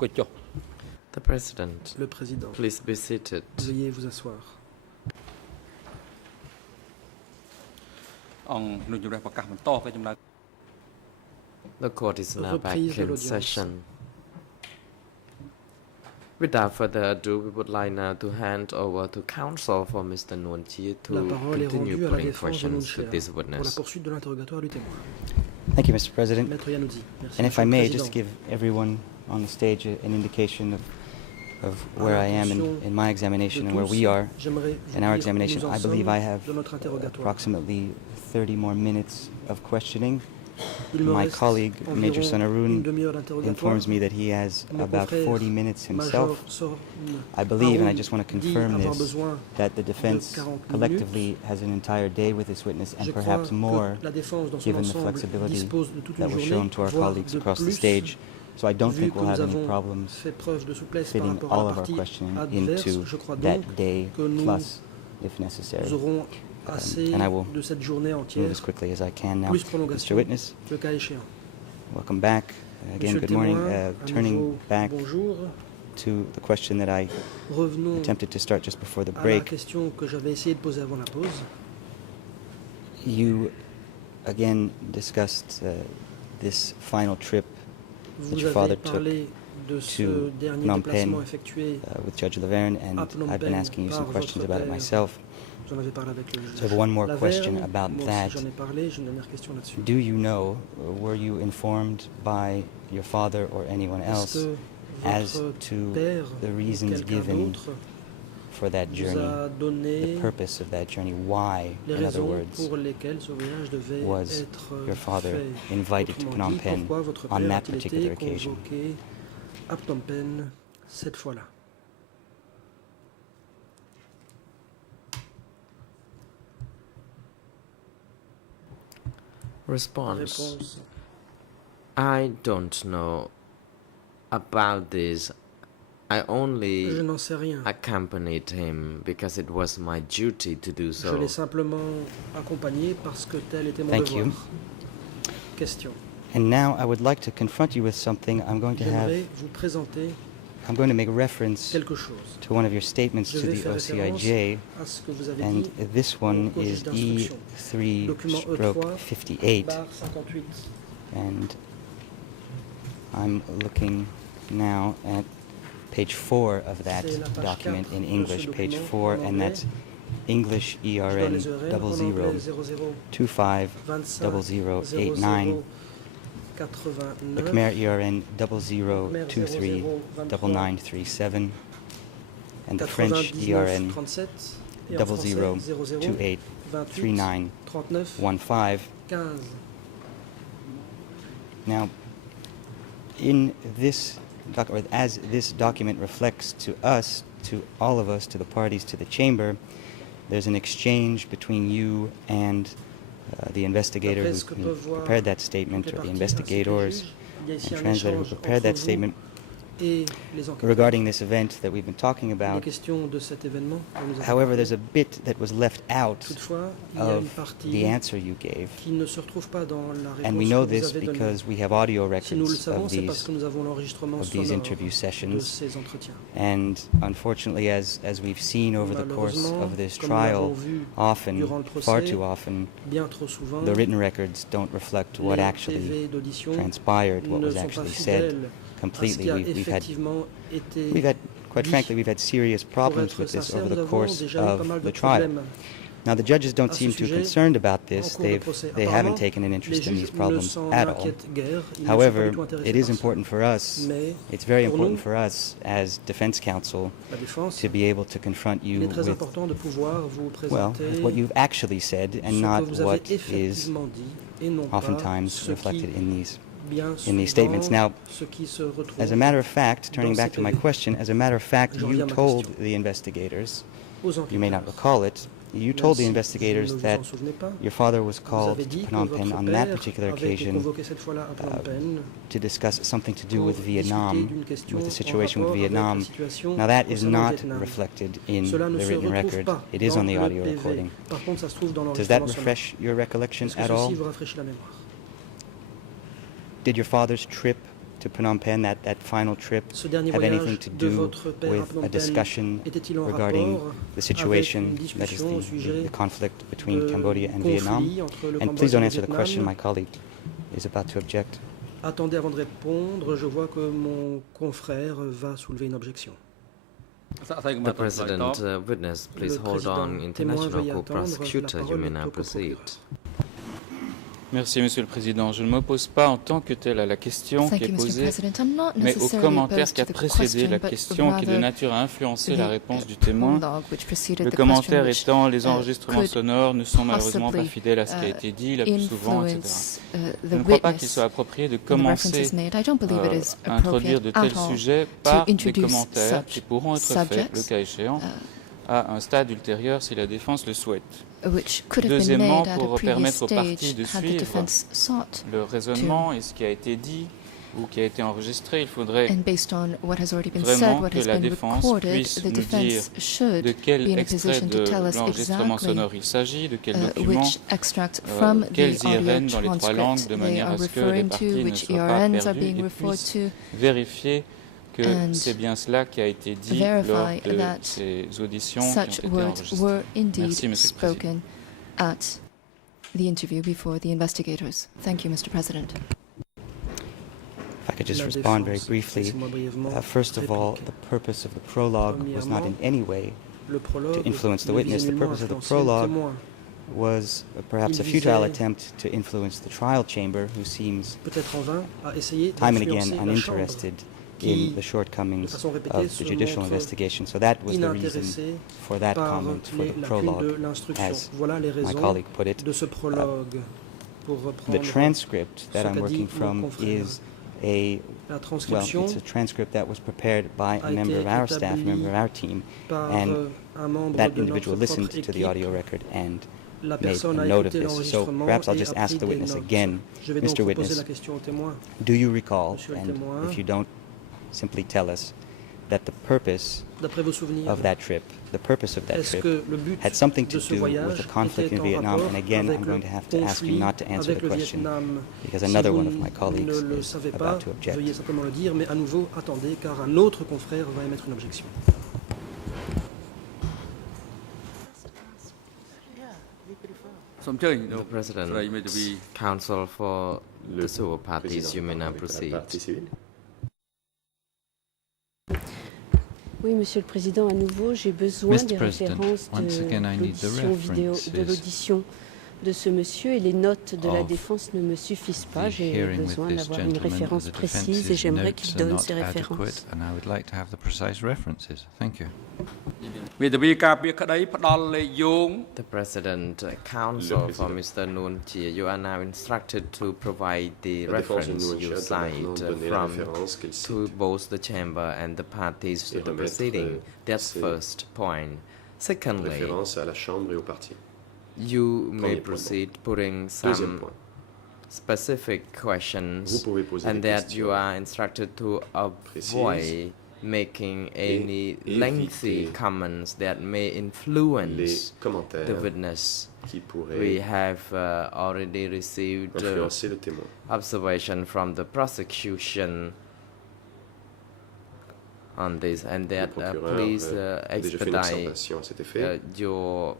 The President, Le Président, please be seated. veuillez vous asseoir. The court is now back Reprise de in l'audience. session. Without further ado, we would like now to hand over to counsel for Mr. Nguyen Chi La to parole est continue rendue à la putting défense de questions Nguyen to Chi this pour la witness. poursuite de l'interrogatoire du témoin. Thank you, Mr. President. Maître Yanoudi, merci. And if Monsieur I le may, Président. just give everyone on the stage an indication of where I am in my examination and where we are J'aimerais vous in our dire où examination. nous en I believe sommes I have de notre interrogatoire. approximately 30 more minutes of questioning. Il me My reste colleague, environ Major une Sonaroon, demi-heure d'interrogatoire. informs me that he has Mon about confrère 40 minutes Major himself. Sorn I believe, and I Haroun just want to dit confirm avoir this, besoin that the defense 40 collectively has an entire day with this witness and Je crois perhaps more, que la défense dans son given the ensemble flexibility dispose de toute that une was journée, shown to our voire colleagues de across the plus, stage. So I don't vu think que we'll nous have any avons problems fait preuve de souplesse par fitting rapport à all la of our partie questioning adverse. into Je crois that donc day que nous plus, if necessary. Nous aurons assez and I will de cette journée Move entière, as quickly as I can now. plus Mr. prolongation, Witness, le cas échéant. welcome back. Again, Monsieur le good morning. témoin, à Turning nouveau, back bonjour. to the question that I Revenons attempted to start just before the à la break. question que j'avais essayé de poser avant la pause. You again discussed this final trip that Vous your avez father took parlé de ce to dernier Phnom déplacement Penh effectué. with Judge Laverne, and à Phnom I've been Penh asking you some par questions votre about it père. myself. J'en avais parlé avec le So I have one more Laverne. question about Moi that. aussi j'en ai parlé, j'ai une dernière question là-dessus. Do you know, were you informed by your father or anyone Est-ce else que as votre to père the ou reasons quelqu'un given d'autre for that vous journey, a donné the purpose of that journey, why, les in other raisons words, pour lesquelles ce voyage devait was être your father fait? invited to Autrement Phnom dit, Penh pourquoi votre on père that a-t-il particular été occasion? convoqué à Phnom Penh cette fois-là? Response. Réponse. I don't know about this. I Je only n'en sais rien. accompanied him because it was my duty to do Je so. l'ai simplement accompagné parce que tel était mon Thank devoir. you. Question. And now I would like to confront you with something. I'm going to vous présenter make reference quelque chose. to one of your statements Je to vais the faire référence OCIJ, à ce que vous avez and dit this one au juge is d'instruction. Document E3/58, E3/58. and I'm looking now at page 4 of that C'est la page document 4 in de ce English, page document 4, en and anglais. that's English Je dois ERN les horaires en anglais 00 25 25 0089, 89 the Khmer ERN 0023 9937, and the French 99 ERN 37 et en français 0028 28 39 3915. 15. Now, in this as this document reflects to us, to all of us, to the parties, to the chamber, there's an exchange between you and the investigator D'après ce que who peuvent voir prepared that statement, toutes les or the parties ainsi que les investigators juges, il y a ici and un translator who échange prepared that entre vous statement et les enquêteurs. regarding this event that we've been talking Il est about. question de cet événement dont nous avons However, parlé. there's a bit that was left out Toutefois, il y a une of partie the answer you gave, qui ne se retrouve pas dans la réponse and we know que vous this avez donnée. because we have audio Si nous le records savons, of c'est parce these que nous avons l'enregistrement sonore interview de sessions. ces entretiens. And unfortunately, as we've seen over the course Malheureusement, of this comme nous l'avons trial, vu often, durant le far procès, too often, bien trop souvent, the written records don't reflect what les actually TV d'audition transpired, what ne was sont pas actually fidèles said à ce completely. qui a We've had, effectivement été quite dit. frankly, we've had serious Pour problems être with this sincère, over nous the avons course déjà eu pas of mal de the trial. problèmes. Now, the judges don't À ce seem too sujet, concerned about en this. cours de procès. They Apparemment, haven't taken an les interest in juges these ne problems s'en at all. inquiètent guère, ils ne sont pas However, du tout intéressés it is par ça. important for us, Mais it's very pour important nous, for us as defense counsel la défense, to be able to confront il you est très with, important de pouvoir vous well, présenter with what you've actually said ce and que not vous avez what is effectivement dit et non pas oftentimes ce reflected qui, in these bien statements. souvent, Now, ce qui se retrouve. as a matter of fact, turning dans back ces to my PV. question, as a matter of fact, Je reviens you à ma told question. the investigators, Aux you may not enquêteurs. recall it, you Même told the si investigators vous ne vous that en souvenez pas, your father was vous called avez to dit que Phnom votre Penh on that père particular avait été occasion convoqué cette fois-là à Phnom Penh to discuss something to do pour with discuter Vietnam, d'une question with the en situation with rapport avec Vietnam. la situation Now that is concernant le not Vietnam. reflected in Cela the ne se written retrouve record. pas It is dans on the le audio PV. recording. Par contre, ça se trouve dans Does that l'enregistrement sonore. refresh your recollection Est-ce que at all? ceci vous rafraîchit la mémoire? Did your father's trip to Phnom Penh, that final trip, Ce dernier have anything voyage to de do votre père à with Phnom a Penh discussion était-il en regarding rapport the situation, avec une that is discussion au sujet the conflict between de Cambodia and Vietnam? conflit entre le And Cambodge please et don't le answer the question, my Vietnam? colleague is about to object. Attendez avant de répondre, je vois que mon confrère va soulever une objection. The President, witness, please Le hold on. président témoin, International veuillez Court attendre. La Prosecutor, you parole may est now au proceed. procureur. Merci, Monsieur le Président. Je ne m'oppose pas en tant que tel à la question qui Thank est you, Mr. posée, President. I'm not mais au necessarily commentaire opposed qui a to the précédé la question, question but qui est de rather nature à influencer la the réponse du témoin. prologue which preceded Le the question, commentaire which, étant les enregistrements could sonores ne sont malheureusement pas possibly, fidèles à ce qui a été dit la plus souvent, etc. influence Je the ne crois pas qu'il witness soit approprié de and the commencer references made. I don't believe it is à introduire de appropriate tels at all sujets to par des introduce commentaires such qui pourront être faits, le subjects cas échéant, à un stade ultérieur si la défense le souhaite. which could have been Deuxièmement, made at a pour previous permettre aux stage parties de had the suivre defense sought. le raisonnement et ce qui a été dit ou qui a été enregistré, il faudrait And based on what has already been vraiment said, what que has la been défense recorded, puisse the nous dire defense should de be quel in a extrait position to de tell us l'enregistrement exactly sonore il s'agit, de quel document, which extract from quels the audio IRN dans les trois langues, de transcript they manière are à ce que les referring to, parties ne which soient pas ERNs are perdues being et referred puissent to, vérifier que and c'est bien cela qui a été dit lors verify de that ces auditions qui such ont été words enregistrées. were indeed Merci, Monsieur le Président. spoken at the interview before the investigators. Thank you, Mr. President. If I could just La respond very défense, briefly. laissez-moi brièvement First of all, répliquer. the purpose of the prologue was not in any way Le prologue to influence the ne witness. visait The nullement purpose of the influencer le prologue témoin. was perhaps Il a futile visait- attempt to influence the trial chamber, who seems Peut-être en vain, à essayer time and d'influencer again la Chambre, uninterested qui, in the shortcomings de façon répétée, of se the judicial montre investigation. So that was the reason inintéressé for that par comment, for les the lacunes de prologue, l'instruction. as Voilà les my raisons colleague put it. de ce prologue. Pour The reprendre transcript that ce I'm qu'a working dit mon from confrère. is a la well, transcription it's a transcript that was prepared by a a member été of our staff, a member of établie our team, par and un membre that de individual notre listened propre to the équipe. audio record and La made personne a a note of écouté this. So l'enregistrement perhaps I'll et just a ask pris the des witness notes. again, Je vais donc Mr. reposer Witness, la question au témoin. do you recall, Monsieur le and témoin. if you don't, simply tell us, that the purpose D'après vos souvenirs, of that trip, the purpose of that est-ce trip, que le but had something de to ce do with voyage the conflict était in en Vietnam? rapport And again, avec I'm le going to have to ask you conflit not to answer avec the le question, Vietnam? because Si another vous one of my colleagues ne le is savez about pas, to object. veuillez simplement le dire, mais à nouveau, attendez, car un autre confrère va émettre une objection. The President, counsel for the civil parties, you may now proceed. Oui, Monsieur le Président, à nouveau, j'ai besoin Mr. des President, références once again, I need the l'audition vidéo references. de l'audition de ce monsieur et les notes de la of défense ne me suffisent pas. The J'ai hearing with besoin this d'avoir une gentleman, référence the précise et defence's j'aimerais qu'il notes are donne not ces références. adequate, and I would like to have the precise references. Thank you. មេធាវីការពារក្តីផ្ដល់លេខយោង The President, counsel for Mr. Noon Chie, you are now instructed to provide the La défense de reference Nguyen you Chia doit maintenant cite donner la from référence qu'elle to cite both the chamber and the parties to et the remettre, proceeding. That's ces first point. Secondly, référence à la Chambre et aux partis. you may Premier point. proceed putting Deuxième some point. specific Vous questions pouvez poser and des that questions you are instructed to avoid making any éviter lengthy comments that may influence Les the commentaires witness. qui We pourraient have already received influencer le témoin. observation from the prosecution on this, and Le that procureur please a déjà fait une expedite observation à cet effet your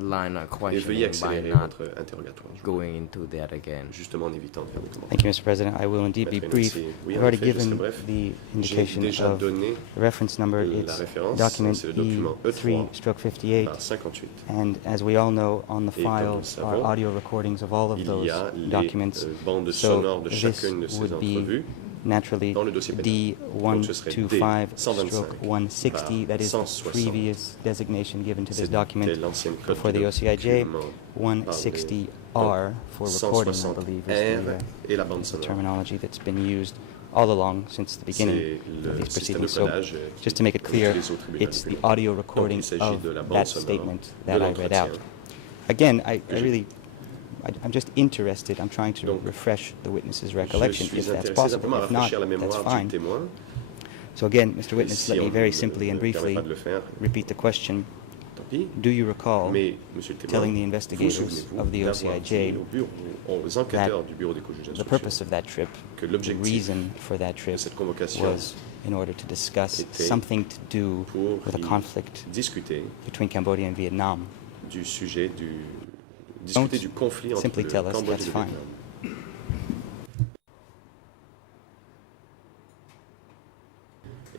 line of et veuillez questioning by accélérer not votre interrogatoire. going into that again. Justement en évitant de faire des commentaires. Thank you, Mr. President. I will indeed be Maître brief. Hennessy, oui, I've en already effet, je serai given bref. the J'ai indication déjà of donné the reference number. la It's référence, document c'est le document E3 E3/58. par 58. And as we all know, on the Et comme nous file le are savons, audio recordings of all of Il those y a les documents. bandes So sonores de this chacune de ces would be entrevues naturally dans le dossier pénal. Donc ce serait D125/160, that is the 160. previous designation given to this C'était document l'ancienne code before the de OCIJ. document 160R for recording, I believe, is R et la bande the sonore. terminology that's been used all along since the beginning C'est of le these système de proceedings. So codage just to make it clear, utilisé au tribunal it's the pénal. audio Donc, recording il s'agit of de la bande that sonore statement de that I read out. l'entretien. Again, I j'ai- really, I'm just interested. I'm trying to Donc, refresh the witness's Je recollection, suis if that's intéressé possible. simplement à If not, rafraîchir la that's mémoire du fine. témoin. So again, Mr. Et Witness, si let me on very ne simply and permet briefly pas de le faire, repeat the question. tant copie. Do you recall Mais, monsieur le témoin, telling the vous investigators souvenez-vous of the d'avoir OCIJ dit aux enquêteurs du bureau des co-juges the d'instruction purpose of that trip, que the l'objectif reason for that de trip cette convocation was in order to discuss était something to do pour with a y conflict discuter between Cambodia and Vietnam. du sujet discuter du conflit entre simply le tell us, Cambodge et that's le fine. Vietnam.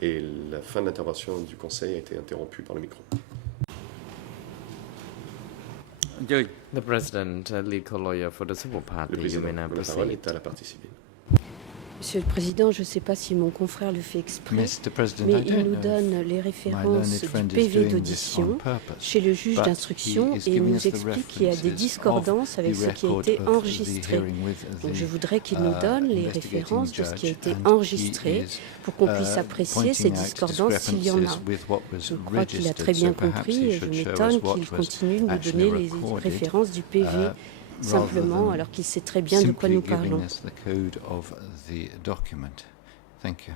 Et la fin de l'intervention du Conseil a été interrompue par le micro. The President, legal lawyer for the civil Le party, you président, may now la parole proceed. est à la partie civile. Monsieur le Président, je ne sais pas si mon confrère le fait exprès, Mr. President, mais I il don't nous know donne if les my références learned du friend is PV doing this on d'audition purpose, chez le juge but d'instruction he is et il giving nous us the explique qu'il y a des references discordances of avec the ce qui a record été of the enregistré. hearing with Donc the, je voudrais qu'il nous donne les investigating références de ce qui a judge, été and he enregistré is, pour qu'on puisse apprécier ces pointing out discordances s'il y en a. discrepancies with what was Je crois qu'il a très registered, bien so perhaps compris he et je should show us m'étonne what qu'il was continue de nous actually donner les recorded, références du PV rather simplement than alors qu'il sait très bien de quoi simply nous giving parlons. us the code of the document. Thank you.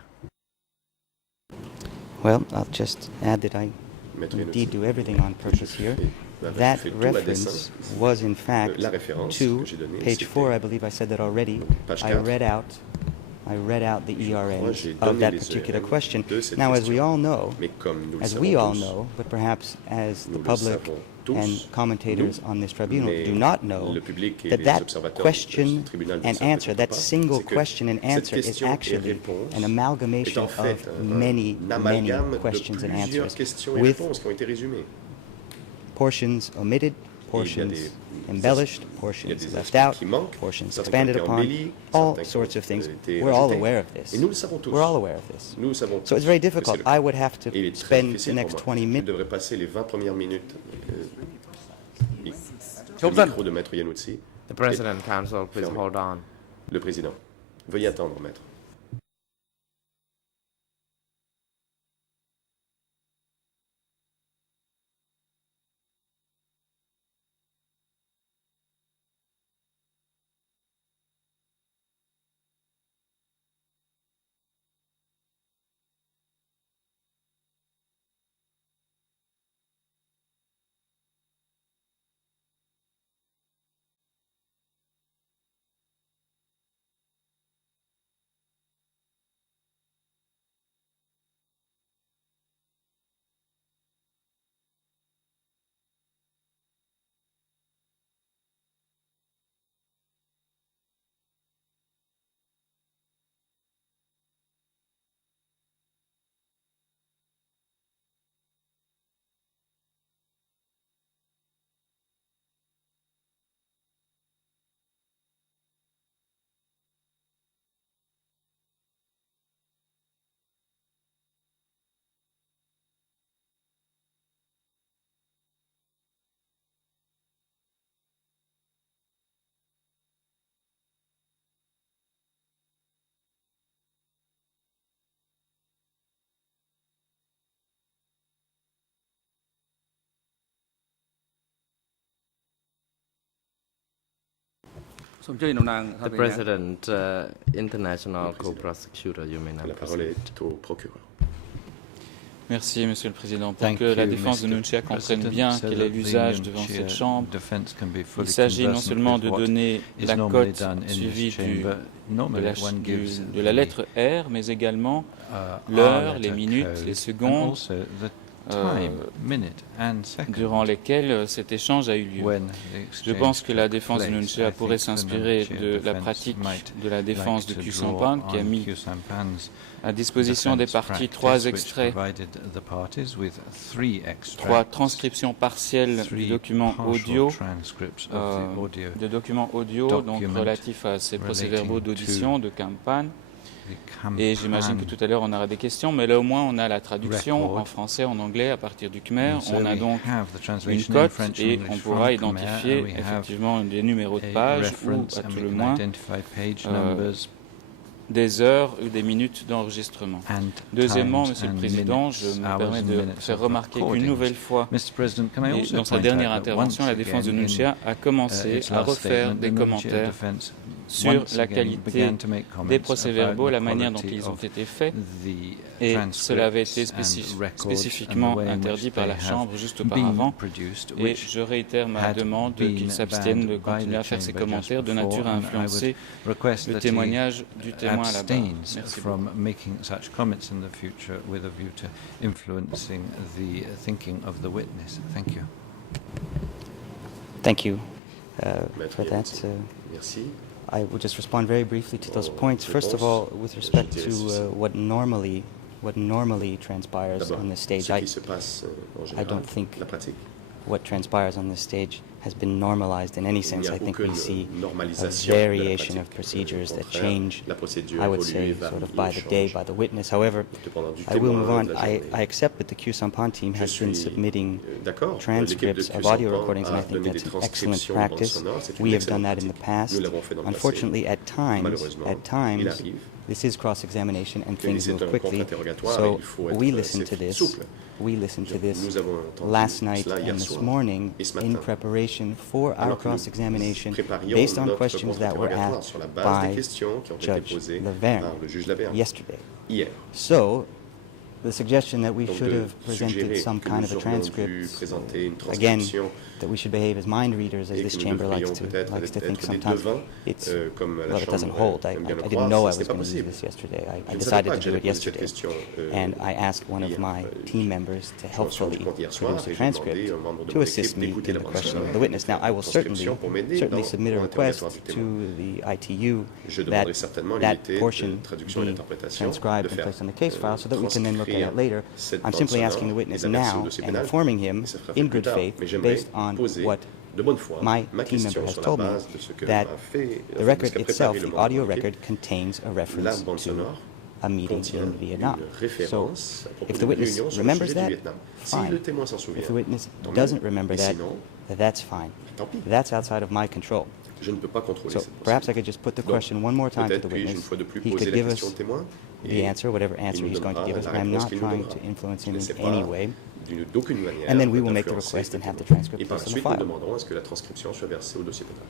Well, I'll just add that I Maître indeed Yanotsi, do everything on purpose here. That fait tout à reference dessein. was in fact La référence to que j'ai donnée, page c'était 4, I believe I said that already. page I 4. read out the Je crois ERNs j'ai of donné that les particular ERN question. de cette Now, as we question. all know, Mais comme nous le as savons we all tous, know, but perhaps as the nous le public savons tous, and commentators nous, on this tribunal mais do not know, le public et that les that observateurs question de ce tribunal ne and savent answer, peut-être that pas, single c'est que question and cette answer is question et actually réponse an est amalgamation en fait of un many amalgame de questions and plusieurs answers, questions et with réponses qui ont été résumées. portions omitted, portions des embellished, il y a portions des left aspects out, qui manquent, portions certains qui ont expanded été upon, embellis, all certains qui sorts ont of things. été We're all rajoutés. aware of this. Et nous le savons tous. We're all aware of this. Nous le savons tous. So it's very que c'est difficult. le cas. I would have to Et il est très spend the difficile next pour moi. 20 Je minutes. devrais passer les 20 premières minutes le Chopin. micro de Maître Yanotsi. The President, Council, please Fermé. hold on. Le président. Veuillez attendre, Maître. The President, International Co-Prosecutor, you may now La parole proceed. est au procureur. Merci, Monsieur le Président. Pour Thank que la you, défense de Mr. Nunchia comprenne President, bien so quel that est the l'usage devant Nunchia cette Chambre, defense can be il fully s'agit non conversant seulement with de what donner is la normally cote done in this suivie chamber. Normally one gives de la lettre R, mais également the, l'heure, R les letter minutes, code les and secondes also the time, minute and second durant lesquelles cet échange a eu lieu. when the Je exchange pense que la took défense de place. Nunchia I pourrait think the s'inspirer Nunchia de la defense pratique might de la défense like de to Q draw Sampan, qui a on mis Q Sampan's à disposition des defense parties practice, 3 which extraits, provided the parties with 3 3 extracts, transcriptions partielles 3 de documents partial audio, transcripts of the audio, de documents audio donc document relatifs à ces procès-verbaux relating d'audition de campagne. the Et j'imagine que tout à l'heure on aura des questions, mais là au moins on a la traduction Record. en français, en anglais à partir du Khmer. And so On a we donc have the une translation in cote French and et English on from pourra Khmer, identifier and we have effectivement des numéros de a page ou reference à and tout we le can moins identify page euh, numbers des heures ou des minutes d'enregistrement. and Deuxièmement, times Monsieur le and Président, minutes, je me hours permets and de minutes faire of remarquer qu'une recordings. nouvelle fois, Mr. President, can I et also dans sa point dernière out that intervention, once la défense de again, in, Nunchia a commencé its à last refaire statement, des the Nunchia commentaires defense sur once la again qualité began to make des comments procès-verbaux, about la the manière dont quality ils ont of été faits, the et cela avait été transcripts and records and spécifiquement the way in interdit which par they la have Chambre juste been auparavant. produced, Et which je réitère ma had demande been qu'ils s'abstiennent de banned by continuer the à faire ces chamber just commentaires de before, nature à and I would influencer request le that he témoignage du témoin là-bas. abstains Merci beaucoup. from making such comments in the future with a view to influencing the thinking of the witness. Thank you. Thank you Maître for that. Yancey. Merci. I will just respond very briefly to those En points. First of all, réponse, with je respect dirais to ceci. what normally transpires D'abord, on this stage, ce qui se passe en I général, don't think la pratique. what transpires on this stage has been normalized in any Il sense. n'y a I think we aucune see a normalisation de la variation of pratique. procedures Au that contraire, change, la procédure I would évolue, say, varie, sort of by the change. day, by the witness. However, Dépendant du I will témoin, move on. de la I journée. accept that the Q Sampan team Je has been suis submitting d'accord. L'équipe de transcripts Q of audio Sampan recordings, and I a think donné that's des an excellent transcriptions de bandes practice. sonores. C'est une We have done excellente that in the pratique. past. Nous l'avons fait dans le passé. Unfortunately, Malheureusement, at times, il arrive this is cross-examination and que things c'est move un quickly. contre-interrogatoire et So il faut être we listened assez to this. souple. We listened to this Nous avons entendu last night cela hier and this soir morning et ce in matin. preparation for our Alors que nous cross-examination préparions based on notre questions that were contre-interrogatoire asked sur la base des by questions qui ont été Judge posées Laverne par le juge Laverne yesterday. hier. So, the suggestion that we Donc should de have presented suggérer some que kind nous of a aurions dû transcript, présenter une again, transcription that we should behave as mind readers, as et this que nous chamber devrions likes peut-être to think être des sometimes. devins, It's, comme la well, it doesn't Chambre hold. I aime bien le didn't croire, know ça, I ce was n'est pas going to use possible. this yesterday. I Je ne savais decided pas to que do j'allais it poser cette yesterday. question, And I asked one of hier. my team members to Je m'en suis rendu helpfully compte hier soir produce a et j'ai transcript demandé à un membre de to mon assist équipe me d'écouter in la the bande question sonore of the witness. Now, I will transcription pour m'aider certainly dans submit a mon request interrogatoire du to témoin. the ITU Je that demanderai certainement à that l'unité de portion traduction et be d'interprétation transcribed de and faire placed on the case file so that we can then look at it later. cette I'm bande simply sonore asking the et witness la version au now dossier and pénal, informing him et ça sera fait in plus good tard. faith Mais j'aimerais based on poser what de bonne foi my ma team question member has sur la told me, base de ce que that m'a fait, the record ce qu'a itself, préparé le the membre de audio mon équipe. record, contains a La reference bande to sonore a meeting contient in Vietnam. une So, référence à propos if the d'une witness réunion sur le remembers sujet du that, Vietnam. Si fine. le témoin s'en souvient, If the witness tant mieux. doesn't remember Et that, sinon, that's fine. tant pis. That's outside of my control. Je ne peux pas contrôler So cette perhaps I possibilité. could just put the Donc, question one more time to the peut-être puis-je une witness. fois de plus He poser could la give question us au témoin the et answer, whatever il answer nous he's going to donnera give us. la I'm réponse not qu'il nous trying donnera. to influence Je him n'essaie in pas any way. d'aucune manière And then we will make the d'influencer request le and have the témoin. transcript Et par la placed in the suite, nous file. demanderons à ce que la transcription soit versée au dossier pénal.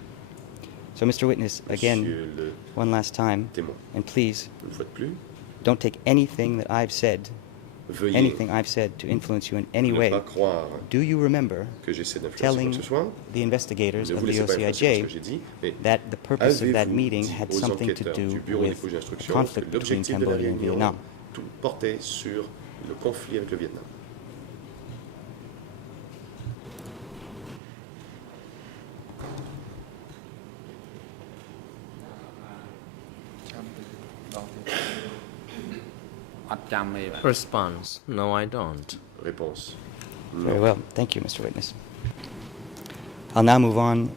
So, Mr. Witness, again, Monsieur le one last time, témoin, and please une fois de plus, don't take anything that I've said, veuillez to influence you in any ne way. pas croire Do you remember que j'essaie d'influencer quoi telling que ce soit. the investigators Ne of vous the laissez pas influencer par ce que OCIJ j'ai dit, mais that the purpose of that avez-vous meeting dit had aux something to enquêteurs do du bureau with d'écoute d'instruction conflict que between l'objectif de la Cambodia and réunion Vietnam? tout portait sur le conflit avec le Vietnam. Response: No, I don't. Réponse. Very Non. well. Thank you, Mr. Witness. I'll now move on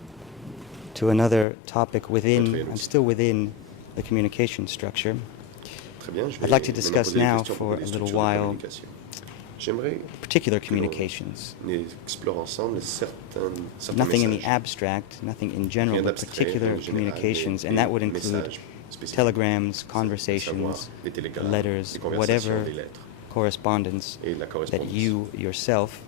to another topic I'm still within the communication structure. Très bien, je vais I'd like to maintenant discuss poser des now questions for pour les a little structures de while communication. J'aimerais particular que l'on communications. explore ensemble certains Nothing in the messages. abstract, nothing in general, Rien but d'abstrait, particular rien de général, communications, mais and that would des include messages spécifiques. telegrams, À savoir conversations, des télégrammes, letters, des conversations, whatever des lettres correspondence et la that correspondance you yourself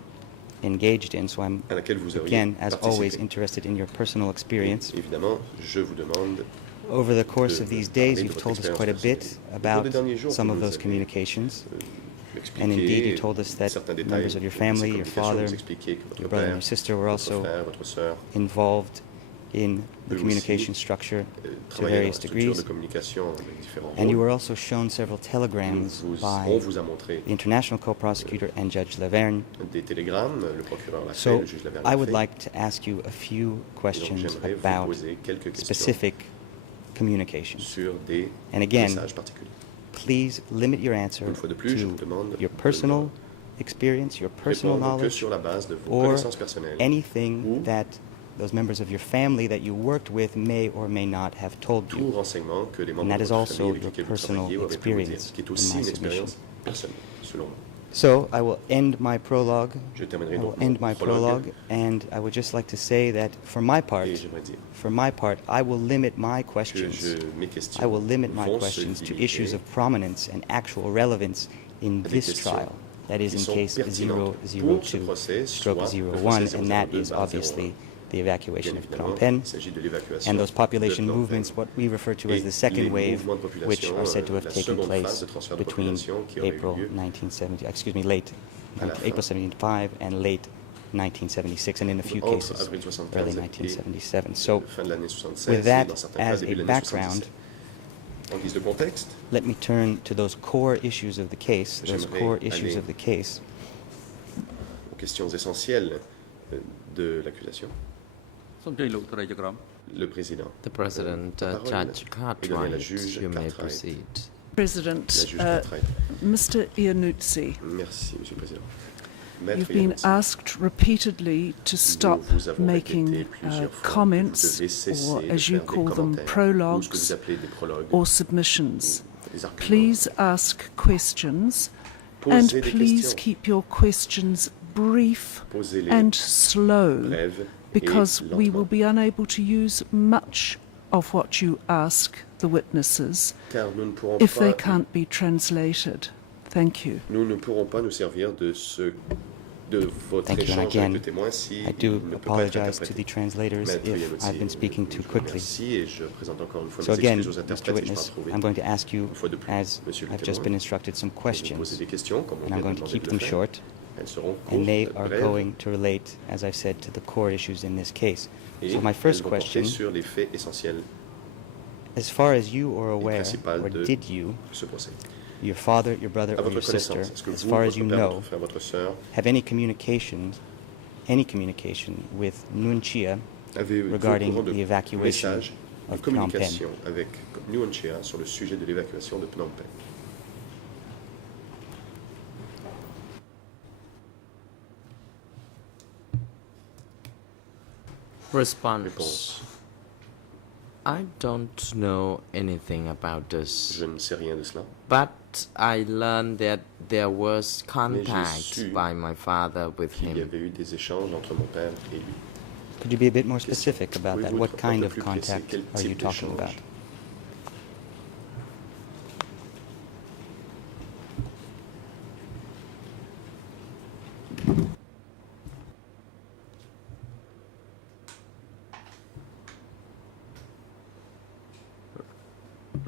engaged in. So I'm, à laquelle vous auriez again, as always, participé. interested in your personal experience. Et évidemment, je vous demande Over the course of de these parler days, de you've votre told us expérience quite a bit personnelle. Au about cours des derniers jours, some vous of nous those avez, communications. expliqué And indeed, you told us that certains détails members of your de ces family, your communications, father, vous expliquez que votre your brother père, and your sister were votre also frère, votre sœur, involved in the eux communication aussi, structure to travaillaient dans la various structure degrees. de communication avec différents And you rôles. were also shown several telegrams On by vous a montré the international co-prosecutor and Judge Laverne. des télégrammes, le procureur l'a fait, So le juge l'avait I would fait. like to ask you a few Et donc, questions j'aimerais vous about poser quelques questions specific communications. sur des And again, messages particuliers. Please limit your answer Une fois de plus, je vous to demande your de personal ne experience, your personal répondre que knowledge, sur la base de vos or connaissances personnelles anything ou that those members of your family that you worked with may or may not have told tout you. renseignement que les And membres that de is votre also famille avec your lesquels vous personal travaillez auraient pu vous dire, experience qui est in aussi my une submission. expérience personnelle, selon moi. So I will end my prologue. Je terminerai I will donc mon end my prologue, prologue and I would just like to say that for my part, et j'aimerais dire I will limit my que questions. mes questions I will limit my vont se questions to limiter issues of prominence and actual relevance in à des this questions trial. That is qui in sont case pertinentes pour ce 002/01, procès, soit le and procès that is 002/01. obviously the evacuation Bien of Phnom évidemment, Penh, il s'agit de l'évacuation and those de population Phnom Penh. movements, what we refer to Et as the second les wave, mouvements de which population, are said to have la taken seconde phase place de transfert de between population qui aurait eu April lieu 1970, à la fin. April 75 and late 1976, and in a few Entre cases, avril 75 early et 1977. So, fin de l'année 76 with et that dans certains cas as début de a l'année background, 77. En guise de contexte, let me turn to those core issues of the case, J'aimerais aller aux questions essentielles de l'accusation. សូមអញ្ជើញលោកត្រីចក្រម Le président. The President, La parole Judge est devant la Cartwright, juge you may Cartwright. proceed. President, La juge Cartwright. Mr. Iannuzzi, Merci, Monsieur le Président. Maître you've been Iannuzzi, asked repeatedly to stop nous vous avons making répété plusieurs fois que vous comments, devez cesser or de as you faire des call them, commentaires, ou ce que prologues vous appelez des prologues, or submissions. des arguments. Please ask questions, and Posez des please questions. keep your questions brief Posez-les and slow, brèves because et we will lentement, be unable to use much of what you ask the witnesses car nous ne pourrons if they pas can't be translated. Thank you. nous ne pourrons pas nous servir de votre Thank you, and échange again, avec le témoin si I il do ne peut pas être apologize to interprété. the translators Maître if Iannuzzi, I've been speaking je too vous quickly. remercie et je présente encore une fois So mes again, excuses aux Mr. interprètes si je n'ai pas Witness, trouvé I'm going to ask you, une fois de plus, as Monsieur le I've just témoin, been instructed, some de vous poser questions, des questions, comme on and I'm vient going de to demander keep de them le faire. short, Elles seront and they courtes, are brèves, going to relate, as I've said, to the core issues in this case. et So my elles first vont porter question, sur les faits essentiels as far as you are aware, principal or de did you, ce procès. your father, your brother, À or votre your sister, connaissance, est-ce que as vous, far as votre you père, know, votre frère, votre sœur, have any communication with Nuon Chea avez-vous au regarding courant de the evacuation messages, de of Phnom Penh? communication avec Nuon Chea sur le sujet de l'évacuation de Phnom Penh? Response. I don't know anything about this, Je ne sais rien de cela. but I learned that there was Mais j'ai contact su by my father with qu'il y him. avait eu des échanges entre mon père et lui. Could you be a bit more specific about that? Pouvez-vous What être kind un of peu plus précis? contact Quel are you type talking d'échange? about?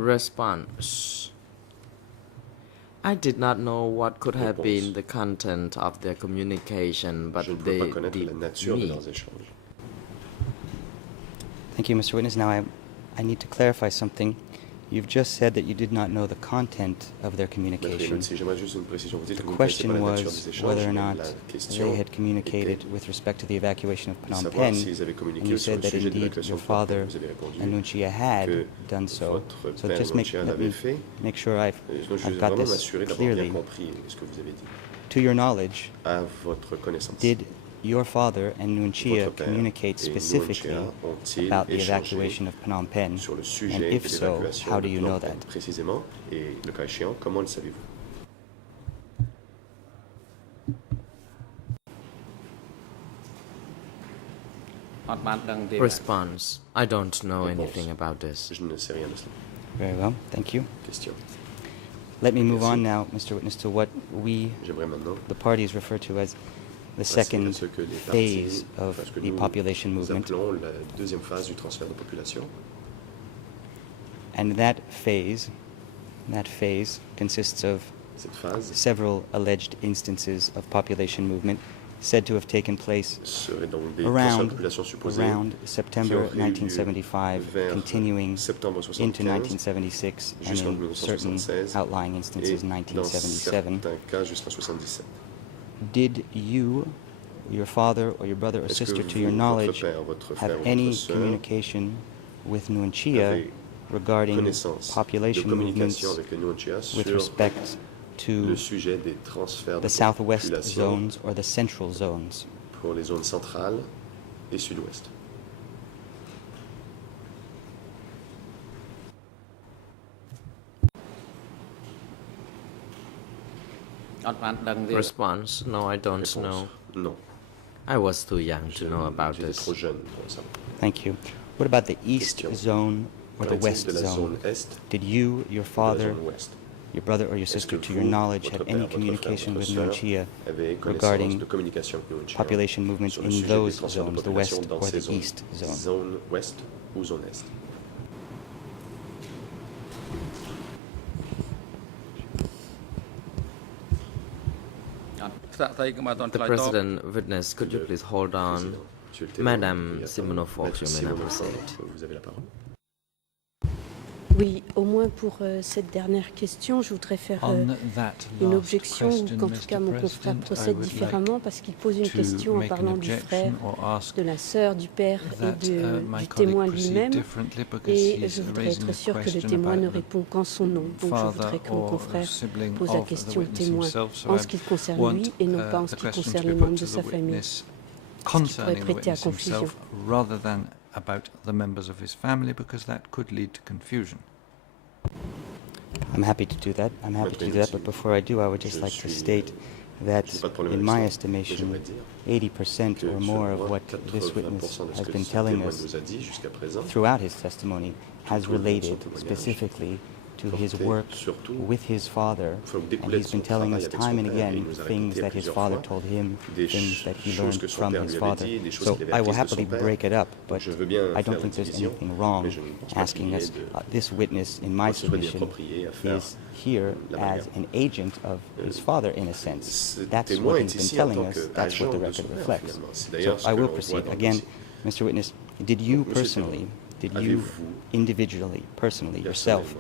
Response. I did not know what could have Réponse. been the content of their communication, but Je ne pouvais they pas connaître la did nature de me. leurs échanges. Thank you, Mr. Witness. Now, I need to clarify something. You've just said that you did not know the content of their Maître communication. Iannuzzi, j'aimerais juste une précision. Vous dites The que vous ne connaissez pas question la nature was des échanges, whether or mais not la they question had communicated était with respect to the evacuation of de Phnom savoir Penh, s'ils avaient and communiqué you sur said le that sujet de indeed l'évacuation your de Phnom Penh. father Vous avez répondu and Nuon Chea had que done so. votre So père just Nuon let Chea me l'avait fait. make sure I've Donc je veux got vraiment this m'assurer d'avoir bien clearly. compris ce que vous avez dit. To your knowledge, À votre connaissance, did your father and Nuon Chea votre père communicate et Nuon specifically Chea ont-ils about the échangé evacuation of Phnom Penh? sur le And sujet if de so, l'évacuation how de do you Phnom know Penh that? précisément, et le cas échéant, comment le savez-vous? Response. I don't know anything about this. Je ne sais rien de cela. Very well, thank you. Question. Let me move Merci. on now, Mr. Witness, to what we, J'aimerais maintenant the parties, refer to as the passer à second ce que les phase parties, of parce que the nous population movement. appelons la deuxième phase du transfert de population. And that phase consists of Cette phase several alleged instances of population movement said to have taken place serait donc des transferts de population supposés around qui September auraient eu lieu 1975, vers continuing septembre into 75 1976, and jusqu'en in certain 1976 outlying et instances dans 1977. certains cas jusqu'en 77. Did you, your father, or your brother or Est-ce que sister, to vous, your votre knowledge, père, votre have frère ou any votre sœur communication with Nuon Chea avez regarding connaissance de population movements communication avec les Nuon Chea with sur respect to le sujet des transferts de the southwest population zones or the central zones? pour les zones centrales et sud-ouest? Response. No, I don't Réponse. know. Non. I was too young to know about J'étais this. trop jeune pour ça. Thank you. What about the east Question. zone or the Qu'en est-il west de la zone? zone est Did you, your ou de la father, zone ouest? your brother or your Est-ce sister, que to your vous, knowledge, votre had père, any votre frère, communication votre with sœur, Nuon Chea avez connaissance regarding de communication avec Nuon Chea population movements sur le in sujet des those transferts de zones, the population west dans or ces the zones, east zone? zone ouest ou zone est? The President witness, could you please hold on? Monsieur le témoin, Madame oui, Simonov, Maître you may now Simonov, proceed. vous avez la parole. Oui, au moins pour cette dernière question, je voudrais faire On that une last objection, ou question, qu'en tout cas mon Mr. confrère President, I procède would différemment, like parce qu'il pose une to question en make an parlant du frère, objection or ask de la sœur, du père et that my du colleague témoin proceed lui-même. differently because Et he's je voudrais raising être a sûre que le question témoin ne about the répond qu'en son nom. Donc je father voudrais que mon or confrère sibling pose la of the question au witness témoin himself. So en I ce qui le concerne want lui et non pas en the ce qui question to concerne be les put membres de to the sa famille. witness concerning the prêter à witness confusion. himself rather than about the members of his family because that could lead to confusion. I'm happy to do that. I'm happy to do that. But before I do, I would just like to state that, in my estimation, 80% or more of what this witness has been telling us throughout his testimony has related specifically to his work with his father, and he's been telling us time and again things that his father told him, things that he learned from his father. So I will happily break it up, but I don't think there's anything wrong asking us. This witness, in my submission, is here as an agent of his father, in a sense. That's what he's been telling us. That's what the record reflects. So I will proceed. Again, Mr. Witness, did you personally, individually, personally, yourself,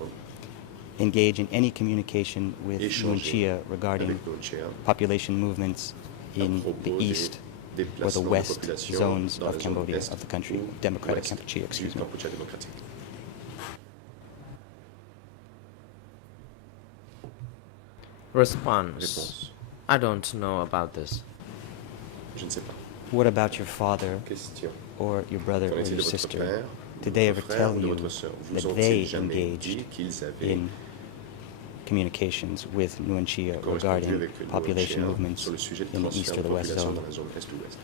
engage in any communication with Nuon Chea regarding population movements in the east or the west zones of Cambodia, of the country, Democratic Kampuchea, excuse me? Response. I don't know about this. Je ne sais pas. What about your father Question. or your brother Qu'en or est-il your de votre sister? père, Did they de ever votre frère tell ou de you votre sœur? Vous that ont-ils they jamais dit engaged qu'ils avaient in communications with Nuon Chea correspondu regarding avec Nuon population Chea movements sur le sujet de in the east transfert or de the west population zone? dans la zone est ou ouest?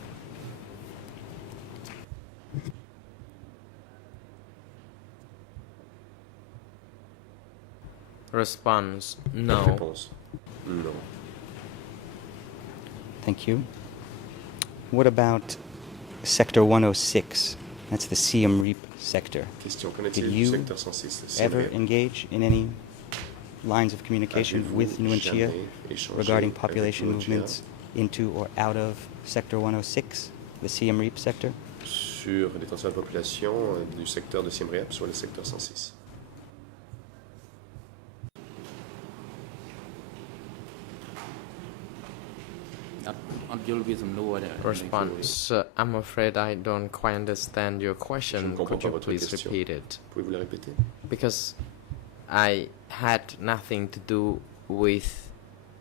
Response. No. Réponse. Non. Thank you. What about Sector 106? That's the Siem Reap sector. Question. Did Qu'en est-il du you secteur 106? C'est ever vrai. engage in any lines of communication Avez-vous with Nuon Chea jamais échangé regarding avec population Nuon Chea movements into or out of Sector 106, the Siem Reap sector? sur les transferts de population du secteur de Siem Reap sur le secteur 106? Response. I'm afraid I don't quite understand your Je ne question. comprends Could pas you votre please question. repeat it? Pouvez-vous la répéter? Because I had nothing to do with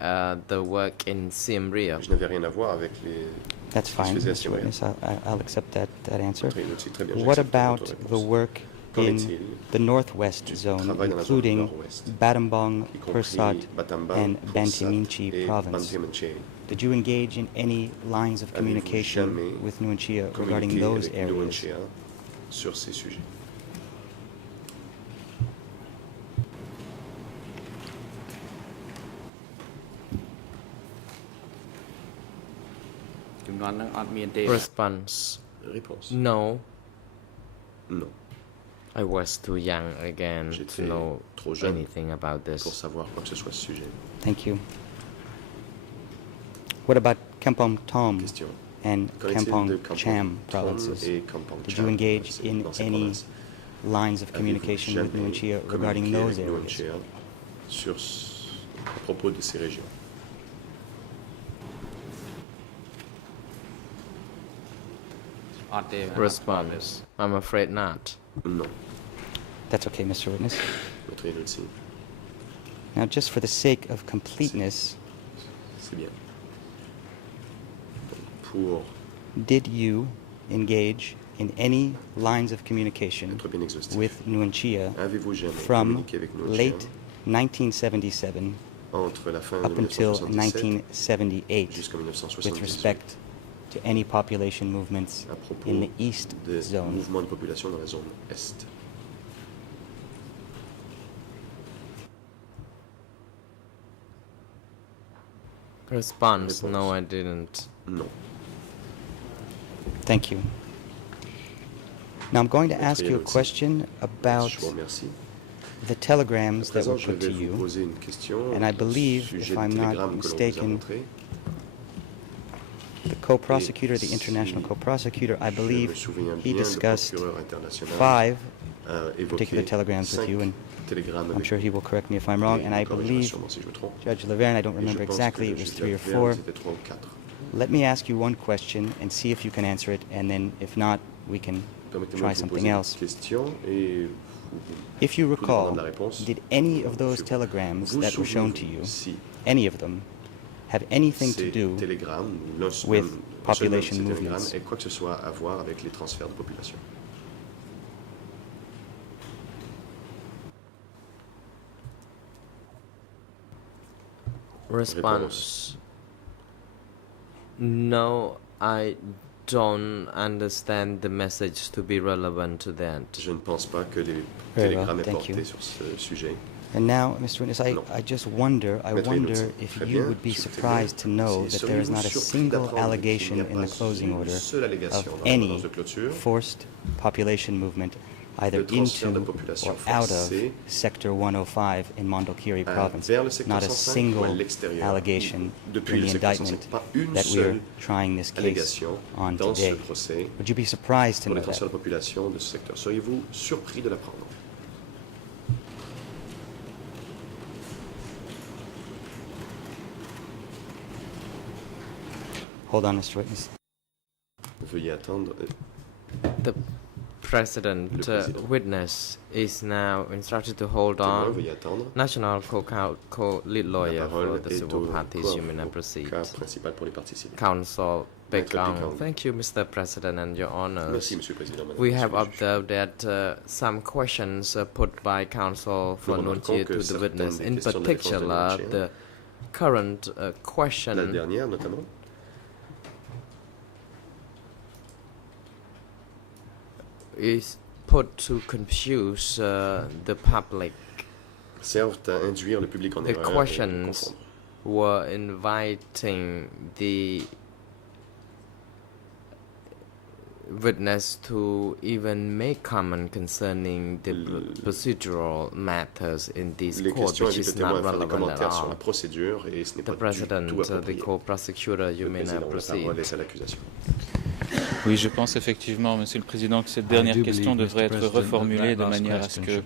the work in Siem Reap. Je n'avais rien à voir avec les... That's ce qui se fine, faisait à Mr. Siem Reap. Witness. I'll accept that answer. Très bien, très bien, What j'accepte about votre the réponse. work Qu'en in est-il the northwest du zone, travail dans la zone including nord-ouest, Battambang, y compris Pursat, Battambang, and Pursat Banteminchi et province? Banteminchi? Did you engage in any lines of Avez-vous communication jamais with Nuon Chea regarding communiqué those avec Nuon areas? Chea sur ces sujets? Response. Réponse. No. Non. I was too young again to J'étais know trop jeune anything about pour this. savoir quoi que ce soit à ce sujet. Thank you. What about Kampong Tom Question. and Qu'en est-il de Kampong Kampong Cham Tom provinces? et Kampong Did Cham you engage in dans ces any provinces? lines of Avez-vous communication with Nuon jamais Chea regarding communiqué those avec Nuon areas? Chea sur à propos de ces régions? Response. I'm afraid not. Non. That's okay, Mr. Witness. Maître Inulsi, Now, just for the sake of completeness, c'est bien. Pour did you engage in any lines of communication être bien exhaustif, with Nuon Chea avez-vous jamais from communiqué avec Nuon Chea late 1977 entre la fin de up until 1977 1978 jusqu'en with 1978 respect to any population movements à propos in the east des zone? mouvements de population dans la zone est? Response: Réponse. No, I didn't. Non. Thank you. Now I'm going to Maître ask you a Yanoutsi. question about Je vous remercie. the À telegrams that présent, were je put to vais vous you. poser une question And I au believe, sujet if du I'm not télégramme que l'on vous a mistaken, montré. The co-prosecutor, the si international co-prosecutor, I Je believe me souviens he bien, le discussed procureur international 5 a évoqué particular telegrams with 5 you, and télégrammes I'm avec sure he will correct me if I'm wrong, et and il I me corrigera believe sûrement si je me trompe. Judge Laverne, I don't Et je remember pense exactly, que it le was juge 3 or Laverne, 4. c'était 3 ou 4. Let me ask you one question and see if you can answer it, and then if not, we can Permettez-moi try de vous something poser une else. question et If you tout dépendant recall, de la réponse, did any of je those vous telegrams that were shown to you, si any of them, have anything to ces do télégrammes, l'un with seul population de ces movements? télégrammes ait quoi que ce soit à voir avec les transferts de population? Response: No, I don't understand the message to be relevant to that. Je ne pense pas que les Very well, télégrammes aient thank porté you. sur ce sujet. And now, Mr. Witness, Non. I just wonder, Maître Yanoutsi, if très you bien, would be je vous fais surprised to know bien. that there is not a Seriez-vous surpris single d'apprendre qu'il allegation n'y a in pas the closing une order seule allégation of dans l'ordonnance any de clôture forced population movement either de transfert de into population or out of forcée Sector 105 in Mondulkiri province? vers le secteur Not a 105 ou à single l'extérieur. allegation Depuis in le the secteur indictment 105, pas une that we are seule trying this case allégation on dans ce today. procès Would you be surprised to pour know les transferts that? de population de ce secteur. Seriez-vous surpris de l'apprendre? Hold on, Mr. Witness. Veuillez attendre. The President, Le président. witness is now instructed to hold Témoin, on. veuillez attendre. National co-lead La lawyer for parole the est civil au parties. You may now proceed. avocat principal pour les parties civiles. Counsel Maître Bekang. Bekang. Thank you, Mr. President, and Your Honors. Merci, Monsieur le Président. Madame We Monsieur have le juge. observed that some questions put by counsel for Nous remarquons Nuntia que to the certaines witness, des in questions de la défense de particular Nuntia, the current La question dernière, notamment, is put to confuse the public. servent à induire le public en The erreur et à le questions confondre. were inviting the witness to even make comment concerning the procedural matters in this Les court, questions which invitent is le témoin not à faire des relevant at commentaires sur la all. procédure et ce n'est The pas President, du tout the approprié. co-prosecutor, you Le may now Président, la proceed. parole est à l'accusation. Oui, je pense effectivement, Monsieur le Président, que cette dernière question devrait être reformulée de manière à ce qu'il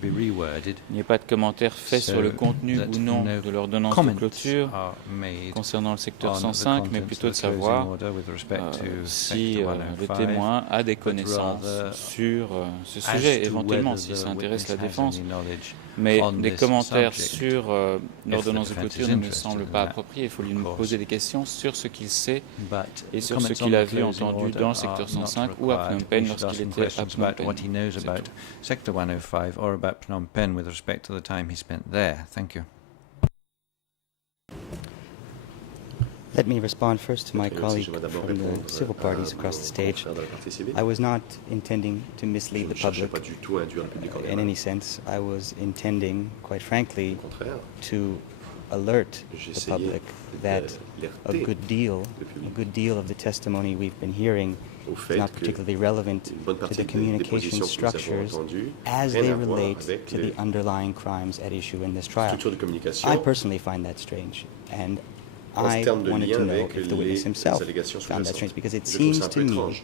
n'y ait pas de commentaires faits sur le contenu ou non de l'ordonnance de clôture concernant le secteur 105, mais plutôt de savoir si le témoin a des connaissances sur ce sujet, éventuellement, si ça intéresse la défense. Mais des commentaires sur l'ordonnance de clôture ne me semblent pas appropriés. Il faut lui poser des questions sur ce qu'il sait et sur ce qu'il a vu entendu dans le secteur 105 ou à Phnom Penh lorsqu'il était à Phnom Penh. What he knows C'est about tout. Sector 105 or about Phnom Penh with respect to the time he spent there. Thank you. Let me respond first to my Maître Yanoutsi, colleague je vais d'abord from répondre the civil à parties across the mon stage. confrère de la partie civile. I was not intending to Je mislead ne the cherchais public pas du tout à induire le public en in erreur. any sense. I was intending, quite frankly, Au contraire, to alert the j'essayais public that a d'alerter good deal of the testimony we've been hearing au is fait not que particularly relevant une bonne to partie the des communication positions que nous avons structures entendues as rien they à voir relate avec to les the underlying crimes at issue in this trial. structures de communication I personally find that strange, and en I termes de wanted lien to know avec if the witness les himself allégations found that sous-jacentes. strange, because it Je trouve seems ça un to peu me étrange.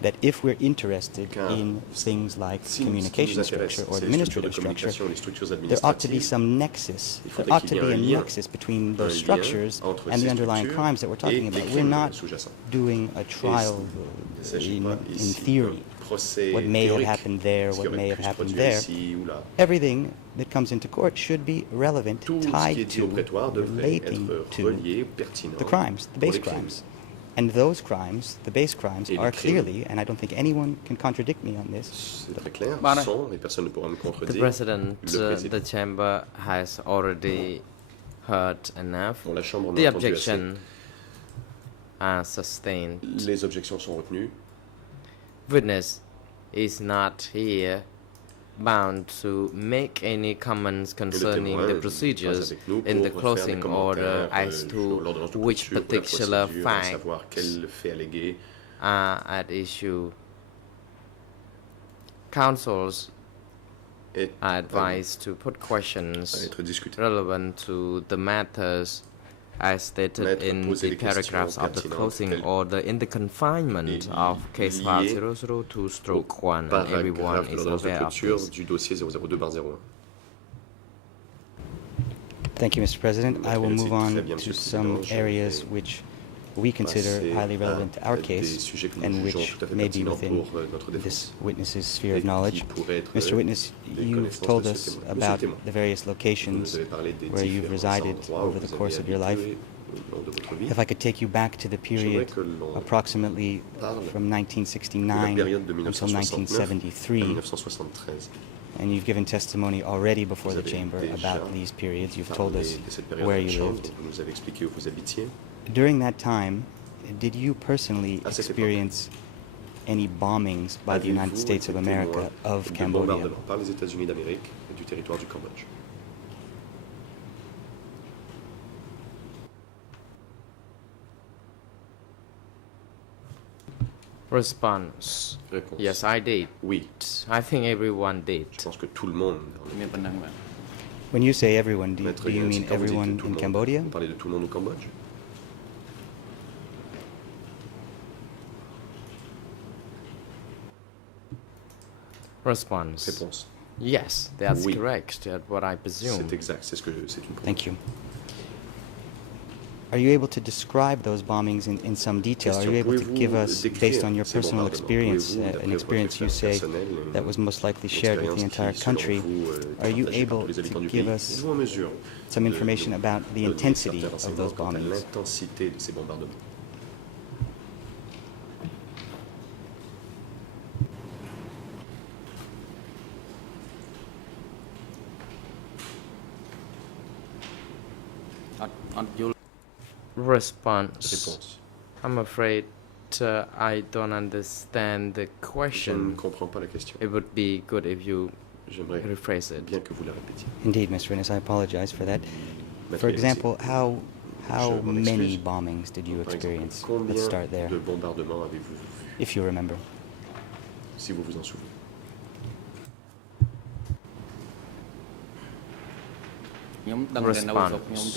that if we're interested Car in things like Si ce qui communication nous intéresse, structure or c'est the les structures de administrative structure, communication, les structures there ought to be administratives, some nexus. Il There faudrait ought to qu'il y ait be a un lien, nexus between those un lien structures entre and the ces underlying structures crimes that we're et talking les about. We're crimes not sous-jacents. doing a trial Il ne s'agit pas in ici theory. d'un procès What may have théorique, happened there, ce qui what aurait may pu have se happened produire there. ici ou là. Everything that comes into court should be relevant, Tout ce qui est tied dit au to, prétoire devrait relating être to relié, pertinent the crimes, the pour base les crimes. crimes. And those crimes, the base crimes, Et les are crimes. clearly, and I don't think anyone can contradict me on this, C'est très clair, Madame. sont, et personne ne pourra me The contredire, President, le président. the chamber has already heard enough. Bon, la Chambre en The a entendu assez. objection are sustained. Les objections sont retenues. Witness is not here bound to make any comments concerning the procedures in the closing order as to which particular facts are at issue. Counsels are advised to put questions relevant to the matters as stated in the paragraphs of the closing order in the confinement of case file 002/1, and everyone is aware of this. Thank you, Mr. President. I will move on to some areas which we consider highly relevant to our case and which may be within this witness's sphere of knowledge. Mr. Witness, you've told us about the various locations where you've resided over the course of your life. If I could take you back to the period approximately from 1969 until 1973, and you've given testimony already before the Chamber about these periods. You've told us where you lived. During that time, did you personally experience any bombings by the United States of America of Cambodia? Response. Yes, I did. Oui. I think everyone did. Je pense que tout le monde. When you say everyone, do you mean everyone in Cambodia? Vous parlez de tout le monde au Cambodge? Response. Réponse. Yes, that's Oui. correct. That's what I presume. C'est exact, c'est une preuve. Thank you. Are you able to describe those bombings in some detail? Are you able to give us, based on your personal experience, an experience you say that was most likely shared with the entire country, are you able to give us some information about the intensity of those bombings? Response. I'm afraid I don't understand the question. Je ne comprends pas la question. It would be good if you J'aimerais rephrase it. bien que vous la répétiez. Indeed, Mr. Innes, I apologize for that. For example, how many bombings did you experience? Let's start there, Combien de bombardements avez-vous vu, if you remember. si vous vous en souvenez? Response.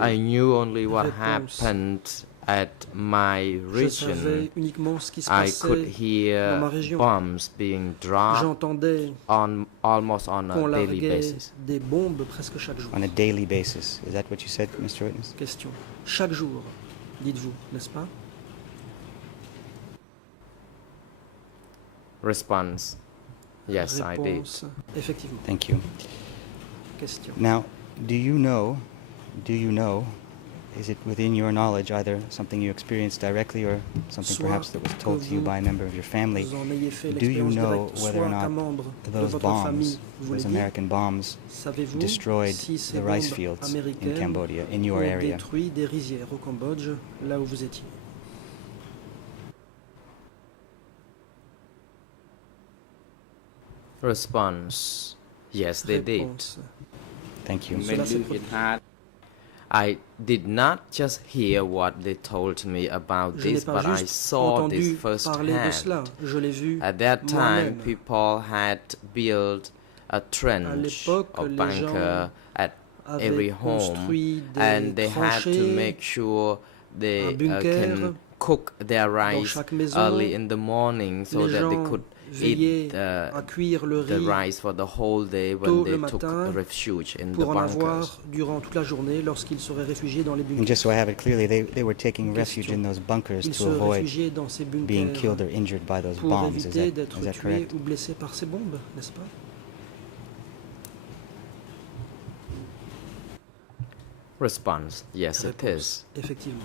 I knew only what Réponse. happened at my Je savais region. uniquement ce qui se I could passait hear dans ma région. bombs being dropped J'entendais almost on qu'on a daily larguait basis. des bombes presque chaque jour. On a daily basis. Is that what you said, Mr. Witness? Question. Chaque jour, dites-vous, n'est-ce pas? Response. Yes, I did. Réponse. Effectivement. Thank you. Question. Now, do you know, is it within your knowledge, either something you experienced directly or something Soit perhaps that was told to you by a member of your family, Vous en ayez fait do you l'expérience know directe, whether or soit qu'un not membre de those votre bombs, famille vous those l'a dit? American bombs, Savez-vous destroyed si ces the rice bombes fields in américaines Cambodia, in your ont area? détruit des rizières au Cambodge, là où vous étiez? Response. Yes, they did. Réponse. Thank you. Cela s'est produit. I did not just hear what they told me about Je n'ai this, pas but I juste saw this entendu parler de cela, firsthand. je l'ai vu At that time, moi-même. people had built a trench l'époque, or les bunker gens at every Avaient home, construit des and they had to tranchées, make sure they un bunker can cook their dans rice chaque maison. early in the morning so Les that they gens could veillaient eat à cuire le the riz rice for the whole day when tôt they le took matin refuge in the pour en bunkers. avoir durant toute la journée lorsqu'ils seraient réfugiés dans les And bunkers. just so I have it clearly, they were taking Une refuge question. in those bunkers Ils to se avoid réfugiaient dans ces being killed bunkers or injured by those pour bombs. éviter Is d'être that tués correct? ou blessés par ces bombes, n'est-ce pas? Response. Yes, it Réponse. is. Effectivement.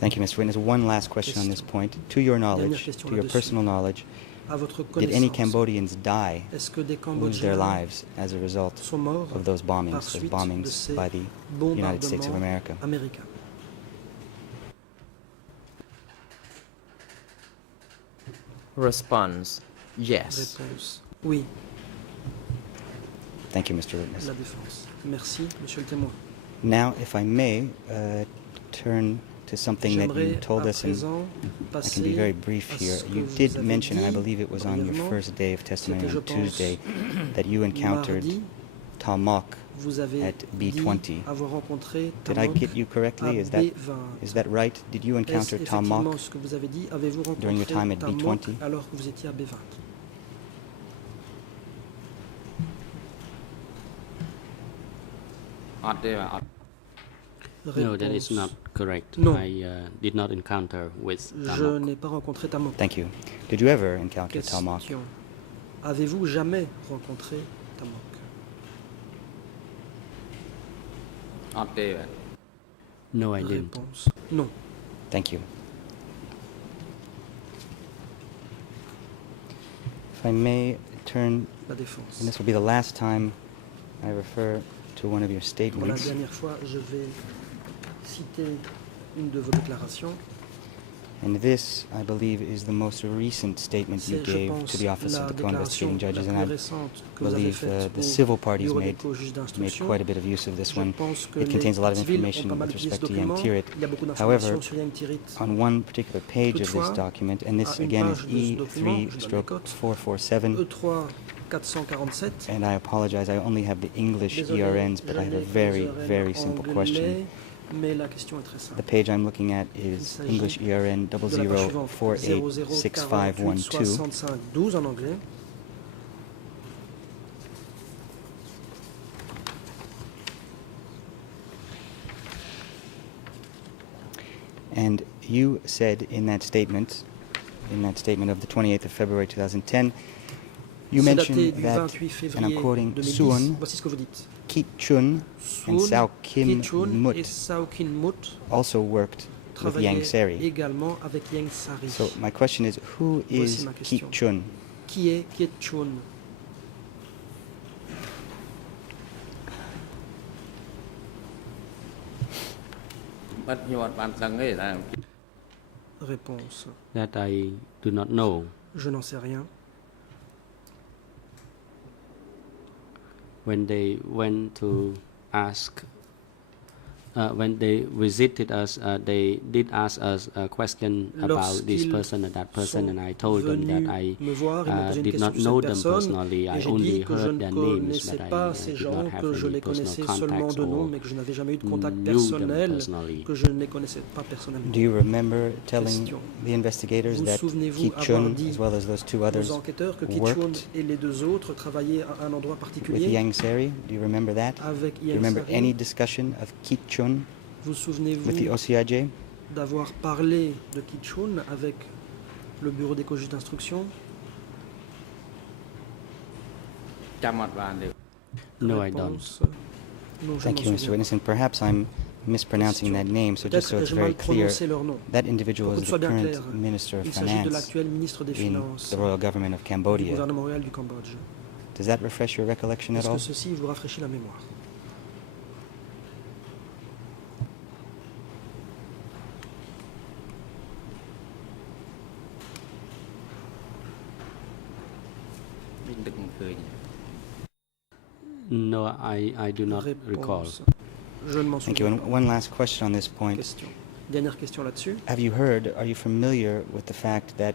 Thank you, Mr. Witness. One last question on this point. To your knowledge, question to your là-dessus. personal knowledge, À votre did any connaissance, Cambodians die, est-ce que des lose their Cambodgiens lives as a result sont morts of those par bombings, those suite de bombings ces by the United States of bombardements America? américains? Response. Yes. Réponse. Oui. Thank you, Mr. Witness. La défense. Merci, monsieur le témoin. Now, if I may, turn to something that you told us, and I can be very brief here. You did mention, and I believe it was on your first day of testimony on Tuesday, that you encountered Tom Mock at B20. Did I get you correctly? Is that right? Did you encounter Tom Mock during your time at B20? No, that is not correct. Non. I did not encounter with Je Tamok. n'ai pas rencontré Tamok. Thank you. Did you ever encounter Tom Mock? Question. Avez-vous jamais rencontré Tamok? No, I didn't. Réponse. Non. Thank you. If I may turn, La défense. and this will be the last time I refer to one of your Pour la statements. dernière fois, je vais citer une de vos déclarations. And this, I believe, is the most recent statement you C'est, je gave pense, to the Office la of the déclaration Co-Investigating Judges, la and plus I récente que vous avez believe faite the au civil parties bureau des made co-juges d'instruction. quite a bit of use of this Je one. pense que It contains a lot of les civils ont information pas mal with utilisé ce respect to Yang document. Tirit. Il y a beaucoup However, d'informations sur Yang Tirit. on one particular page of this Toutefois, document, and this à une again is page de ce document, je donne les cotes, E3/447, E3 447. and I apologize, I only have the English Désolé, ERNs, but I have a very, very simple anglais, question. mais la question est très simple. The page I'm looking at is Il English s'agit ERN de la page suivante, 00486512. 00486512 en anglais. And you said in that statement of the 28th of February 2010, you C'est daté mentioned du that, 28 and I'm février quoting, 2010. Suon, Voici ce que vous dites. Kit Chun, and Suon, Sao Kim Kichun et Mut Sao Kin Mut also worked with Yang travaillaient Sari. également avec Yang Sari. So my question is, who Voici is ma Kit question. Chun? Qui est Kichun? Réponse. That I do not know. Je n'en sais rien. When they went to ask, when they visited us, they did ask us a question about this person and that person, and I told them that I did not know them personally. I only heard their names, but I did not have any personal contacts or knew them personally. Que je ne les connaissais pas personnellement. Do you remember telling Question. the investigators Vous that souvenez-vous Kit avoir Chun, dit as well as those two aux others, enquêteurs que Kichun worked et les deux autres travaillaient à un endroit with particulier Yang Sari? Do you remember that? avec Do you Yang remember Sari? any discussion of Kit Chun Vous with the souvenez-vous OCIJ? d'avoir parlé de Kichun avec le bureau des co-juges d'instruction? No, I don't. Réponse. Non, je Thank m'en you, Mr. souviens Witness. And perhaps I'm mispronouncing that name, so just so Peut-être it's ai-je very mal clear, prononcé leur nom. that individual Pour que is ce soit the bien current clair, Minister of il s'agit de Finance l'actuel ministre des in Finances the Royal Government of du Cambodia. gouvernement royal du Cambodge. Does that refresh your recollection at Est-ce all? que ceci vous rafraîchit la mémoire? No, I do not recall. Réponse. Je ne m'en Thank you. souviens And pas. one last question on this point. Question. Dernière question là-dessus. Have you heard, are you familiar with the fact that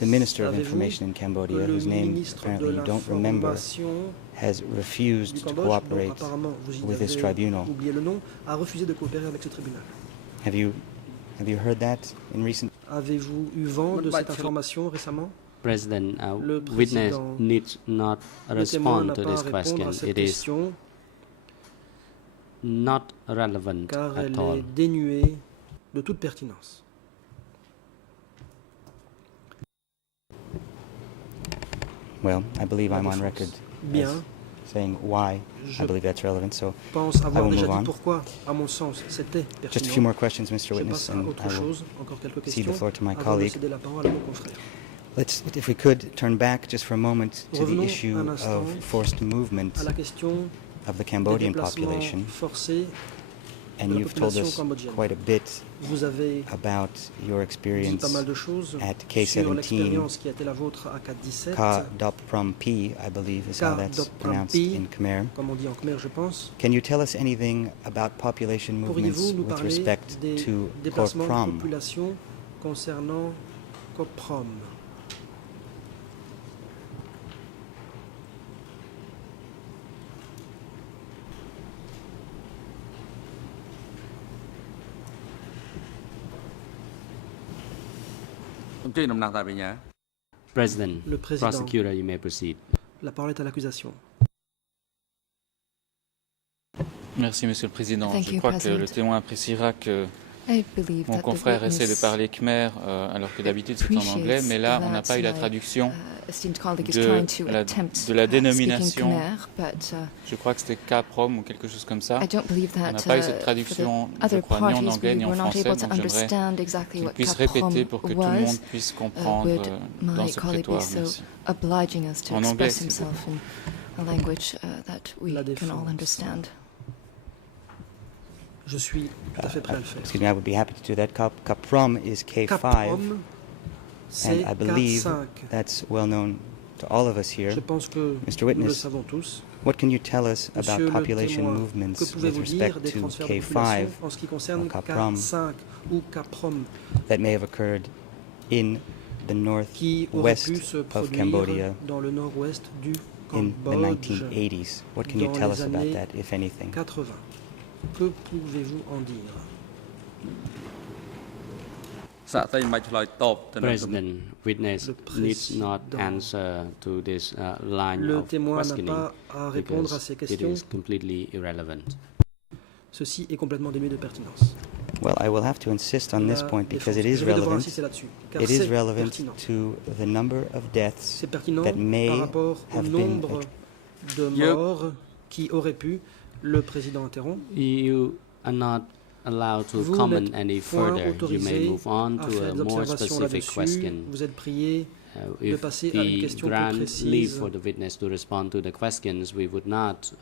the Minister of Savez-vous Information in que Cambodia, le whose name ministre apparently de you don't remember, l'Information has du refused to Cambodge, dont cooperate apparemment vous with this avez tribunal? oublié le nom, a refusé de coopérer avec ce tribunal. Have you heard that in recent? Avez-vous eu vent de cette information récemment? President, Le witness président, needs not Le témoin respond n'a to pas à this répondre question. à cette It is question not relevant car at elle all. est dénuée de toute pertinence. Well, I believe La I'm on défense. record Bien, as saying why je I believe that's relevant. So pense I avoir will déjà move dit on. pourquoi, à mon sens, c'était Just a few pertinent. more questions, Mr. Je Witness, passe à and autre I will chose, encore quelques cede the questions, floor to my avant de colleague. céder la parole à mon confrère. Let's, if we could, turn back just for a moment to the Revenons issue un instant of forced movement à la question of the des Cambodian déplacements population. forcés And you've told us quite a bit Vous avez about your dit experience pas mal de choses at sur K17. l'expérience qui a été la vôtre à 417. Ka Dopram P, I believe, is how that's pronounced in Khmer. Comme on dit en Khmer, je pense. Can you tell us anything about population movements Pourriez-vous nous with parler respect des to déplacements de Korprom? population concernant Korprom? President, Le président. prosecutor, you may proceed. La parole est à l'accusation. Merci, Monsieur le Président. Thank Je you, crois President. que le témoin appréciera que I believe mon that the confrère essaie de witness parler khmer alors que d'habitude c'est en anglais, mais là on n'a pas eu la traduction esteemed colleague is de trying to la, attempt de la speaking dénomination. Khmer, but Je crois que c'était Kaprom ou quelque chose comme ça. I don't believe On that n'a pas eu cette for traduction, the je other crois, ni en parties anglais we ni en were not français, able to donc j'aimerais understand exactly qu'il what puisse Kaprom répéter pour que tout le monde was. puisse comprendre Would dans my ce colleague be prétoire. so Merci. obliging us to En anglais, express s'il vous himself in a language that we La can all défense. understand? Je suis tout à fait prêt à le faire. Excuse me, I would be happy to do that. Kaprom is K5, Kaprom, and c'est I believe K5. that's well known to all of us here. Je pense que Mr. nous le Witness, savons tous. what can you tell us Monsieur about le population témoin, que movements with pouvez-vous dire respect des to transferts de K5 population en ce qui concerne or Kaprom K5 ou Kaprom that may have occurred in the qui auraient pu northwest se of produire Cambodia dans le nord-ouest du in the Cambodge 1980s? What can you dans tell les us about années that, if anything? 80. Que pouvez-vous en dire? President, witness Le needs not président. answer to this line Le of témoin n'a questioning pas à répondre à because ces it questions. is completely irrelevant. Ceci est complètement dénué de pertinence. Well, I will have to insist on this La point because it défense. is Je vais devoir relevant. insister là-dessus, car It is c'est relevant pertinent. to the number of deaths C'est pertinent that may par rapport au have been nombre de morts qui auraient pu, le président interrompt. You are not allowed to Vous comment n'êtes any point further. You may autorisé move on à to faire a des more observations specific là-dessus. question. Vous êtes prié de If passer à une we question plus grant leave précise. for the witness to respond to the questions, we would not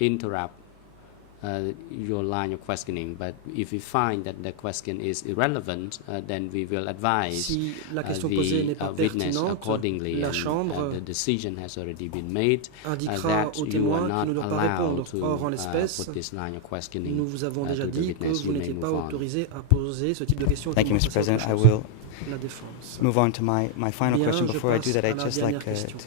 interrupt your line of questioning. But if we find that the question is irrelevant, then we will advise Si la question posée n'est the pas witness pertinente, accordingly. la And, Chambre the decision has already been made indiquera that au you témoin are qu'il not ne doit pas allowed répondre. to Or, en l'espèce, put this line of questioning nous vous avons déjà to the dit que witness. vous You may n'étiez pas move on. autorisé à poser ce type de questions. Thank you, Mr. Passer à autre President. I chose. will La défense. move on to my final Bien, question. je Before I do passe that, à I'd la just dernière like question.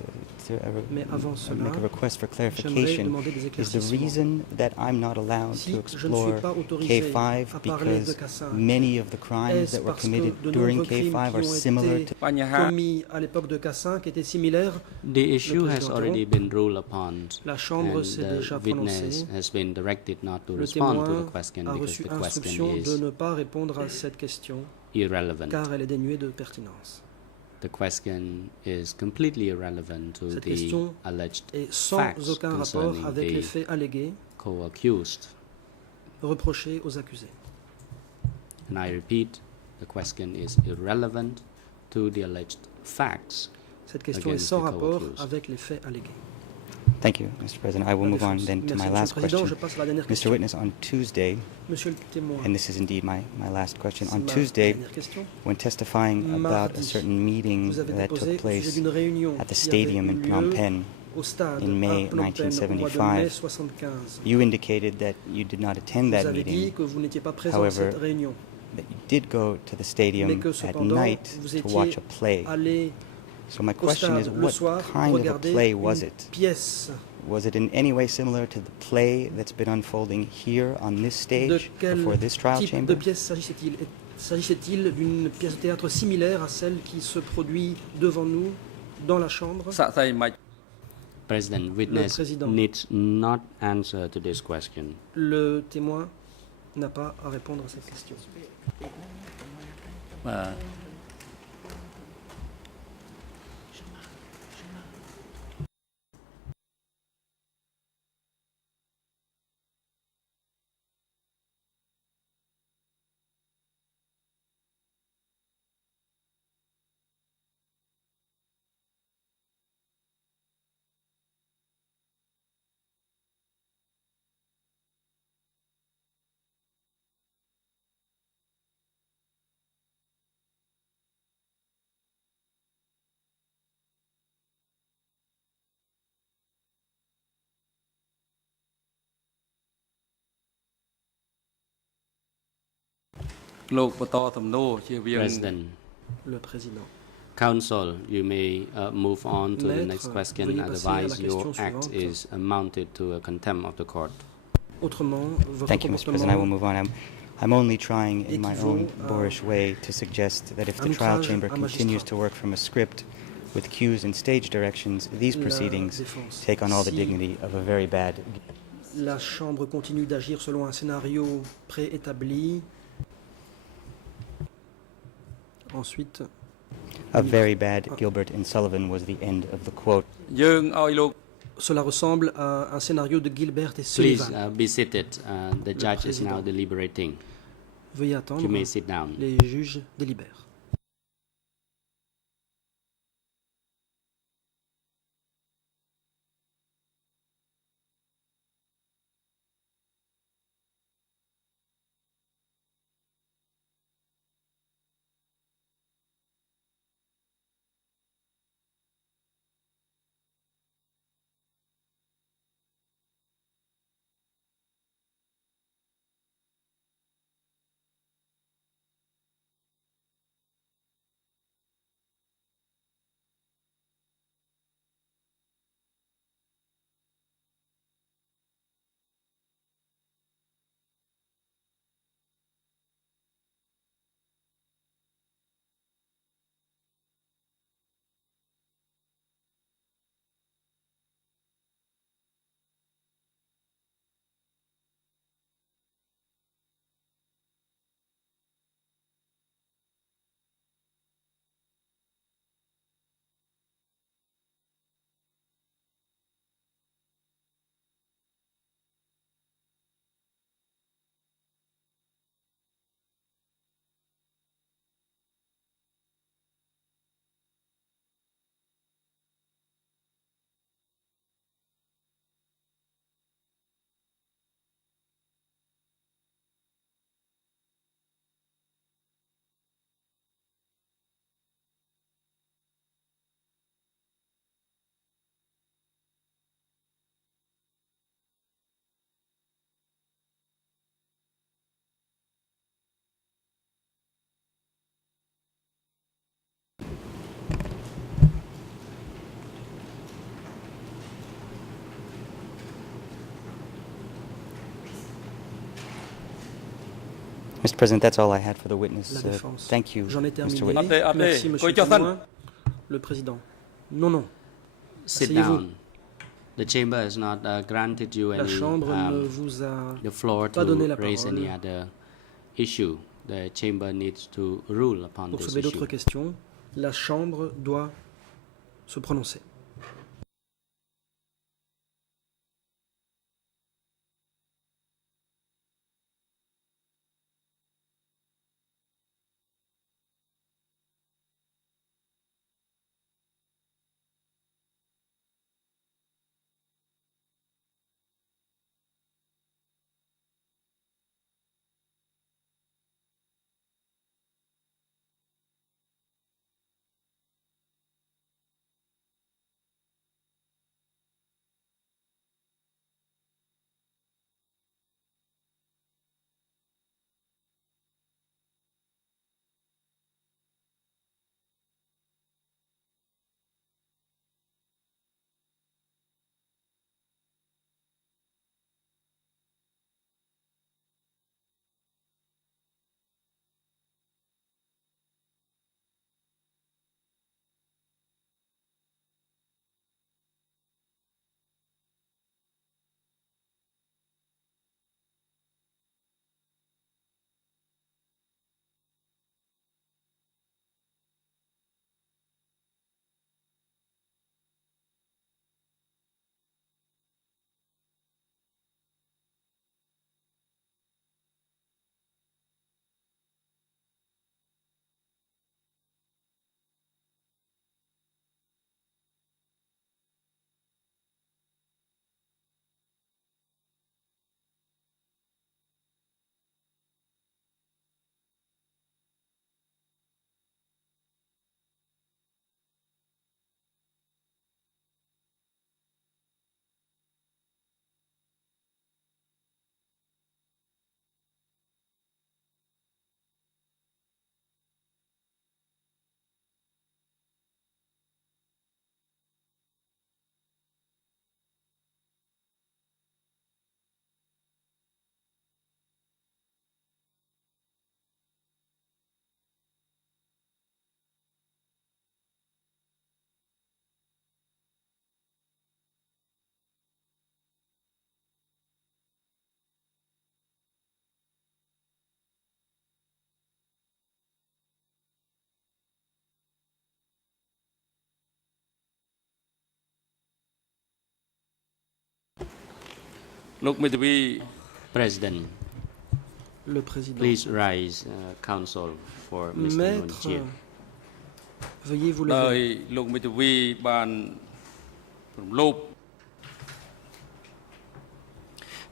Mais to avant cela, make a request for j'aimerais clarification. demander des Is the éclaircissements. reason that I'm not allowed Si to je ne suis explore pas autorisé K5 à parler de because K5, many of the crimes est-ce that were parce que committed de during nombreux crimes K5 are qui ont similar été to commis à l'époque de K5 étaient similaires? The issue Le has président already been ruled upon, La Chambre and s'est the déjà witness prononcée. has been directed not to Le respond to témoin the question a because reçu the question instruction de is ne pas répondre à cette question irrelevant. car elle est dénuée de pertinence. The question is completely irrelevant to Cette the question alleged est sans facts aucun rapport concerning avec les the faits allégués co-accused. reprochés aux accusés. And I repeat, the question is irrelevant to the alleged facts Cette question est against sans the rapport co-accused. avec les faits allégués. Thank you, Mr. President. I will La move on défense. then to Merci, my Monsieur last le Président. question. Je passe à la dernière Mr. question. Witness, on Tuesday, Monsieur le témoin, and this is indeed my last question, c'est on ma Tuesday, dernière question. when testifying about Mardi, a certain meeting vous avez that déposé took au sujet place d'une réunion at the qui avait stadium eu in Phnom lieu Penh, au stade in May à Phnom Penh au mois de mai 1975, 75. you indicated that you did not attend Vous that avez dit meeting, que vous n'étiez pas présent à However, cette réunion, that you did go to the mais stadium que at cependant night vous to watch étiez a play. allé So my au question is, stade le what soir kind of a regarder play une was it? pièce. Was it in any way similar to the play that's been unfolding here on this De stage quel before this trial type chamber? de pièce s'agissait-il? S'agissait-il d'une pièce de théâtre similaire à celle qui se produit devant nous dans la chambre? President, witness président. needs not answer to this question. Le témoin n'a pas à répondre à cette question. President. Le président. Council, you may move on to the Maître, next question. veuillez passer à la Otherwise, your question act suivante. is amounted to a contempt of the court. Autrement, votre Thank you, Mr. President. I will move on. I'm only trying in my own boorish way to suggest that if the trial chamber continues to work from a script with cues and stage directions, these proceedings take on all the dignity of a very bad. La Chambre continue d'agir selon un scénario préétabli. Ensuite, A very bad Gilbert and Sullivan was the end of the quote. Cela ressemble à un scénario de Gilbert et Please Sullivan. be seated. The judge is now deliberating. Veuillez attendre. You may sit down. Les juges délibèrent. Mr. President, that's all I had for the witness. La défense. Thank you, J'en ai terminé. Mr. Witness. Merci, Monsieur le témoin. Le président. Non, non. Sit down. The chamber has not granted you La any Chambre ne vous a the floor pas to donné la raise parole. any other issue. The chamber needs to rule upon Pour this soulever d'autres issue. questions, la Chambre doit se prononcer. President, Le président. please rise counsel for Mr. Maître, Nunchia. veuillez vous ដោយ lever. លោកមេធាវីបានរំលោភ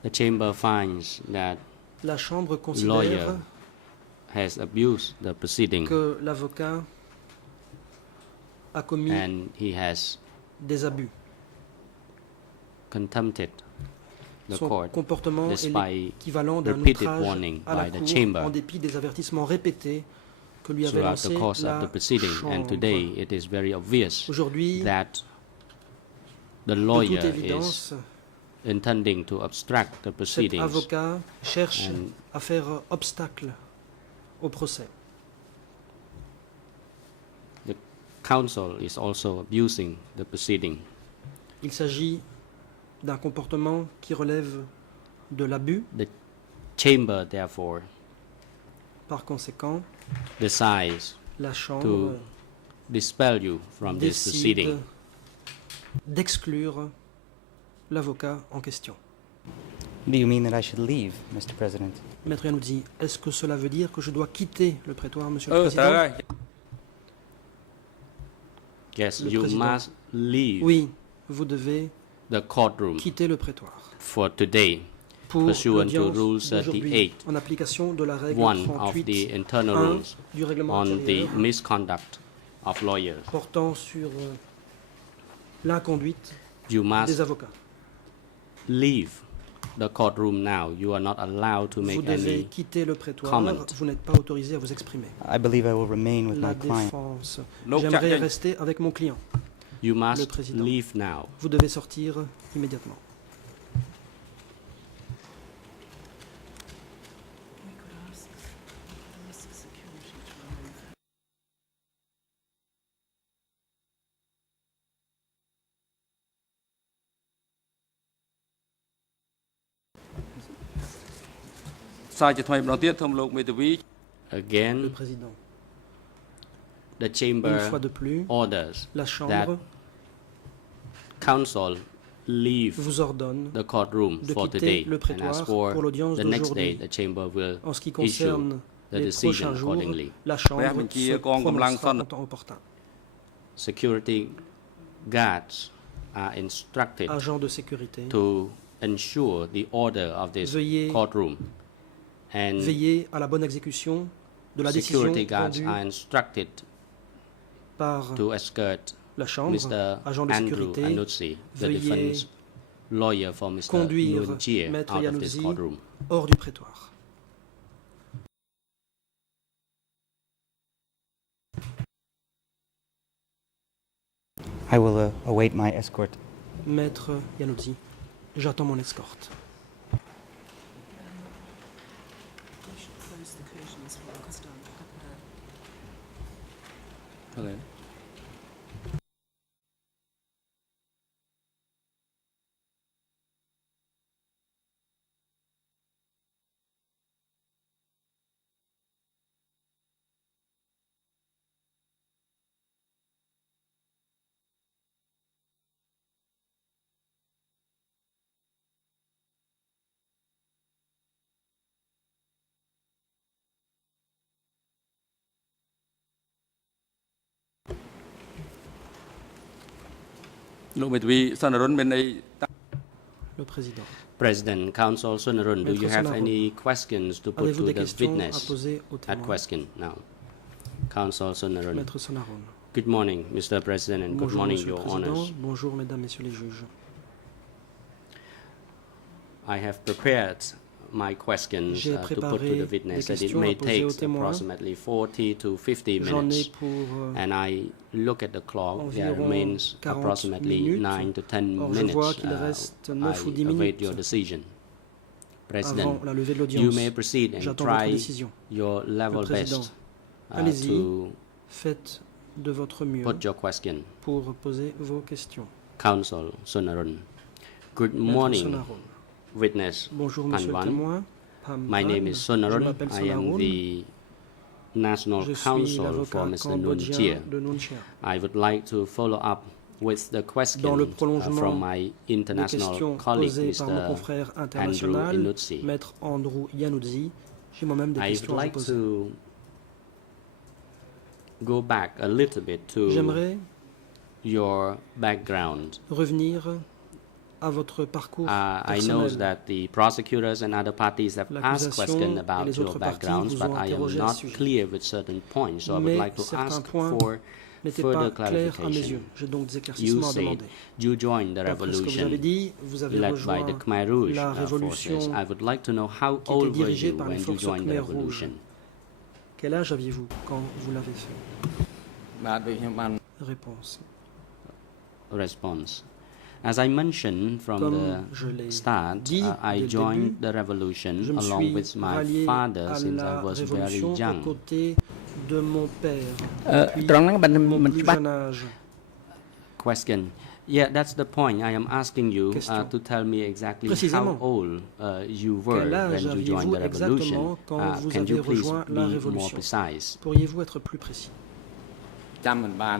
The chamber finds that La Chambre lawyer considère has abused the proceeding que l'avocat a commis and he has des abus. contempted the Son court comportement est despite l'équivalent d'un repeated outrage warning à la by the Cour chamber en dépit des avertissements répétés que lui avait throughout lancé the course of the la proceeding. And Chambre. today it is very obvious Aujourd'hui, that the de toute lawyer is évidence, intending to obstruct the cet proceedings avocat cherche and à faire obstacle au procès. the counsel is also abusing the proceeding. Il s'agit d'un comportement qui relève de l'abus. The chamber therefore Par conséquent, decides la Chambre to dispel you from this décide proceeding. d'exclure l'avocat en question. Do you mean that I should leave, Mr. President? Maître Yanoudzi, est-ce que cela veut dire que je dois quitter le prétoire, Monsieur អឺ le ត្រូវ Président? ហើយ Yes, Le you président. must leave Oui, vous devez the courtroom quitter le prétoire. for today, Pour pursuant to l'audience Rule d'aujourd'hui, 38, en application de la règle one of the 38 internal 1 rules du règlement on the intérieur misconduct of lawyers. portant sur l'inconduite You des must avocats. leave the courtroom now. You are not allowed to Vous make devez any quitter le prétoire. comment. Vous n'êtes pas autorisé à vous exprimer. I believe I will remain with La my client. défense. Donc, J'aimerais Jack- rester avec mon client. You Le must président. leave now. Vous devez sortir immédiatement.ផ្សាយជាថ្មីម្ដងទៀតសូមលោកមេធាវី Le Again, président. the Une chamber fois de plus, orders la that Chambre counsel leave vous ordonne, the courtroom de for quitter today, le and prétoire as for pour l'audience the next day, d'aujourd'hui. the chamber will en ce qui issue concerne the les decision prochains jours, accordingly. la Chambre Ouais, mais qui se est con comme prononcera l'ensemble. en temps opportun. Security guards are instructed Agents de sécurité, to ensure the order of this Veuillez- courtroom, and veillez à la bonne exécution de la décision security guards rendue are instructed par to escort la Chambre. Mr. Agents de Andrew sécurité, Anuzzi, the veuillez defense lawyer for Mr. conduire Nunchia, Maître out of this Yanouzzi courtroom. hors du prétoire. I will await my escort. Maître Yanouzzi, j'attends mon escorte. Okay.លោកមេធាវីសន្និរុនមានអី Le président. President, Counsel Sunarun, do Maître you have Sunarun, any questions to put Avez-vous to des the questions à witness poser au at témoin? question now? Counsel Sunarun. Maître Sonaron. Good morning, Mr. President, and good Bonjour, morning, Monsieur le Your Président. Honors. Bonjour, Mesdames, Messieurs les juges. I have prepared my questions J'ai to put to préparé the witness, des and it questions may à poser take aux témoins. approximately 40 to 50 J'en ai minutes. pour And I look at the clock, there environ remains 40 approximately minutes. 9 to 10 Or, je minutes. vois qu'il reste 9 ou 10 I await minutes your decision. President, avant la levée de you l'audience. may proceed and J'attends votre try décision. your level Le président, best allez-y. to Faites de votre mieux put your question. pour poser vos questions. Counsel Sunarun. Good Maître morning, Sonaron. witness Bonjour, Monsieur le Panwan. témoin. Pam My Van. name is Je Sunarun. m'appelle I am Sonaron. the National Je suis Counsel l'avocat for Mr. cambodgien Nunchia. de Nunchia. I would like to follow up with the question dans le prolongement from my des international questions colleague, posées par mon Mr. confrère Andrew international, Iannuzzi. Maître Andrew Iannuzzi, j'ai moi-même des I would questions à vous like poser. to go back a little bit to J'aimerais your background. revenir à votre parcours I know personnel. that the prosecutors and other parties have asked questions L'accusation et about les your autres parties backgrounds, vous but ont I am interrogé à not ce sujet. clear with certain points, so I would Mais like to certains ask points for n'étaient further pas clairs à mes yeux. clarification. J'ai donc des You éclaircissements à said demander. you joined the D'après ce que vous revolution avez dit, vous avez led by rejoint the Khmer Rouge la forces. révolution I would like to know how qui était old were dirigée you par les when you forces joined the Khmer Rouge. revolution? Quel âge aviez-vous quand vous l'avez fait? បាទដូចខ្ញុំបាន Réponse. Response. As I mentioned from Comme the je l'ai start, dit I dès le joined début, the revolution je me along suis with my rallié father à since I la was very révolution aux young. côtés de mon père depuis ត្រង់ហ្នឹងបាន mon មិន plus ច្បាស់ jeune âge. Question. Yeah, that's the point. I am asking you Question. to tell me exactly how Précisément. old you were Quel âge when you joined aviez-vous the revolution. exactement quand vous Can you avez please rejoint be la more révolution? precise? Pourriez-vous être plus précis? ចាំមិនបាន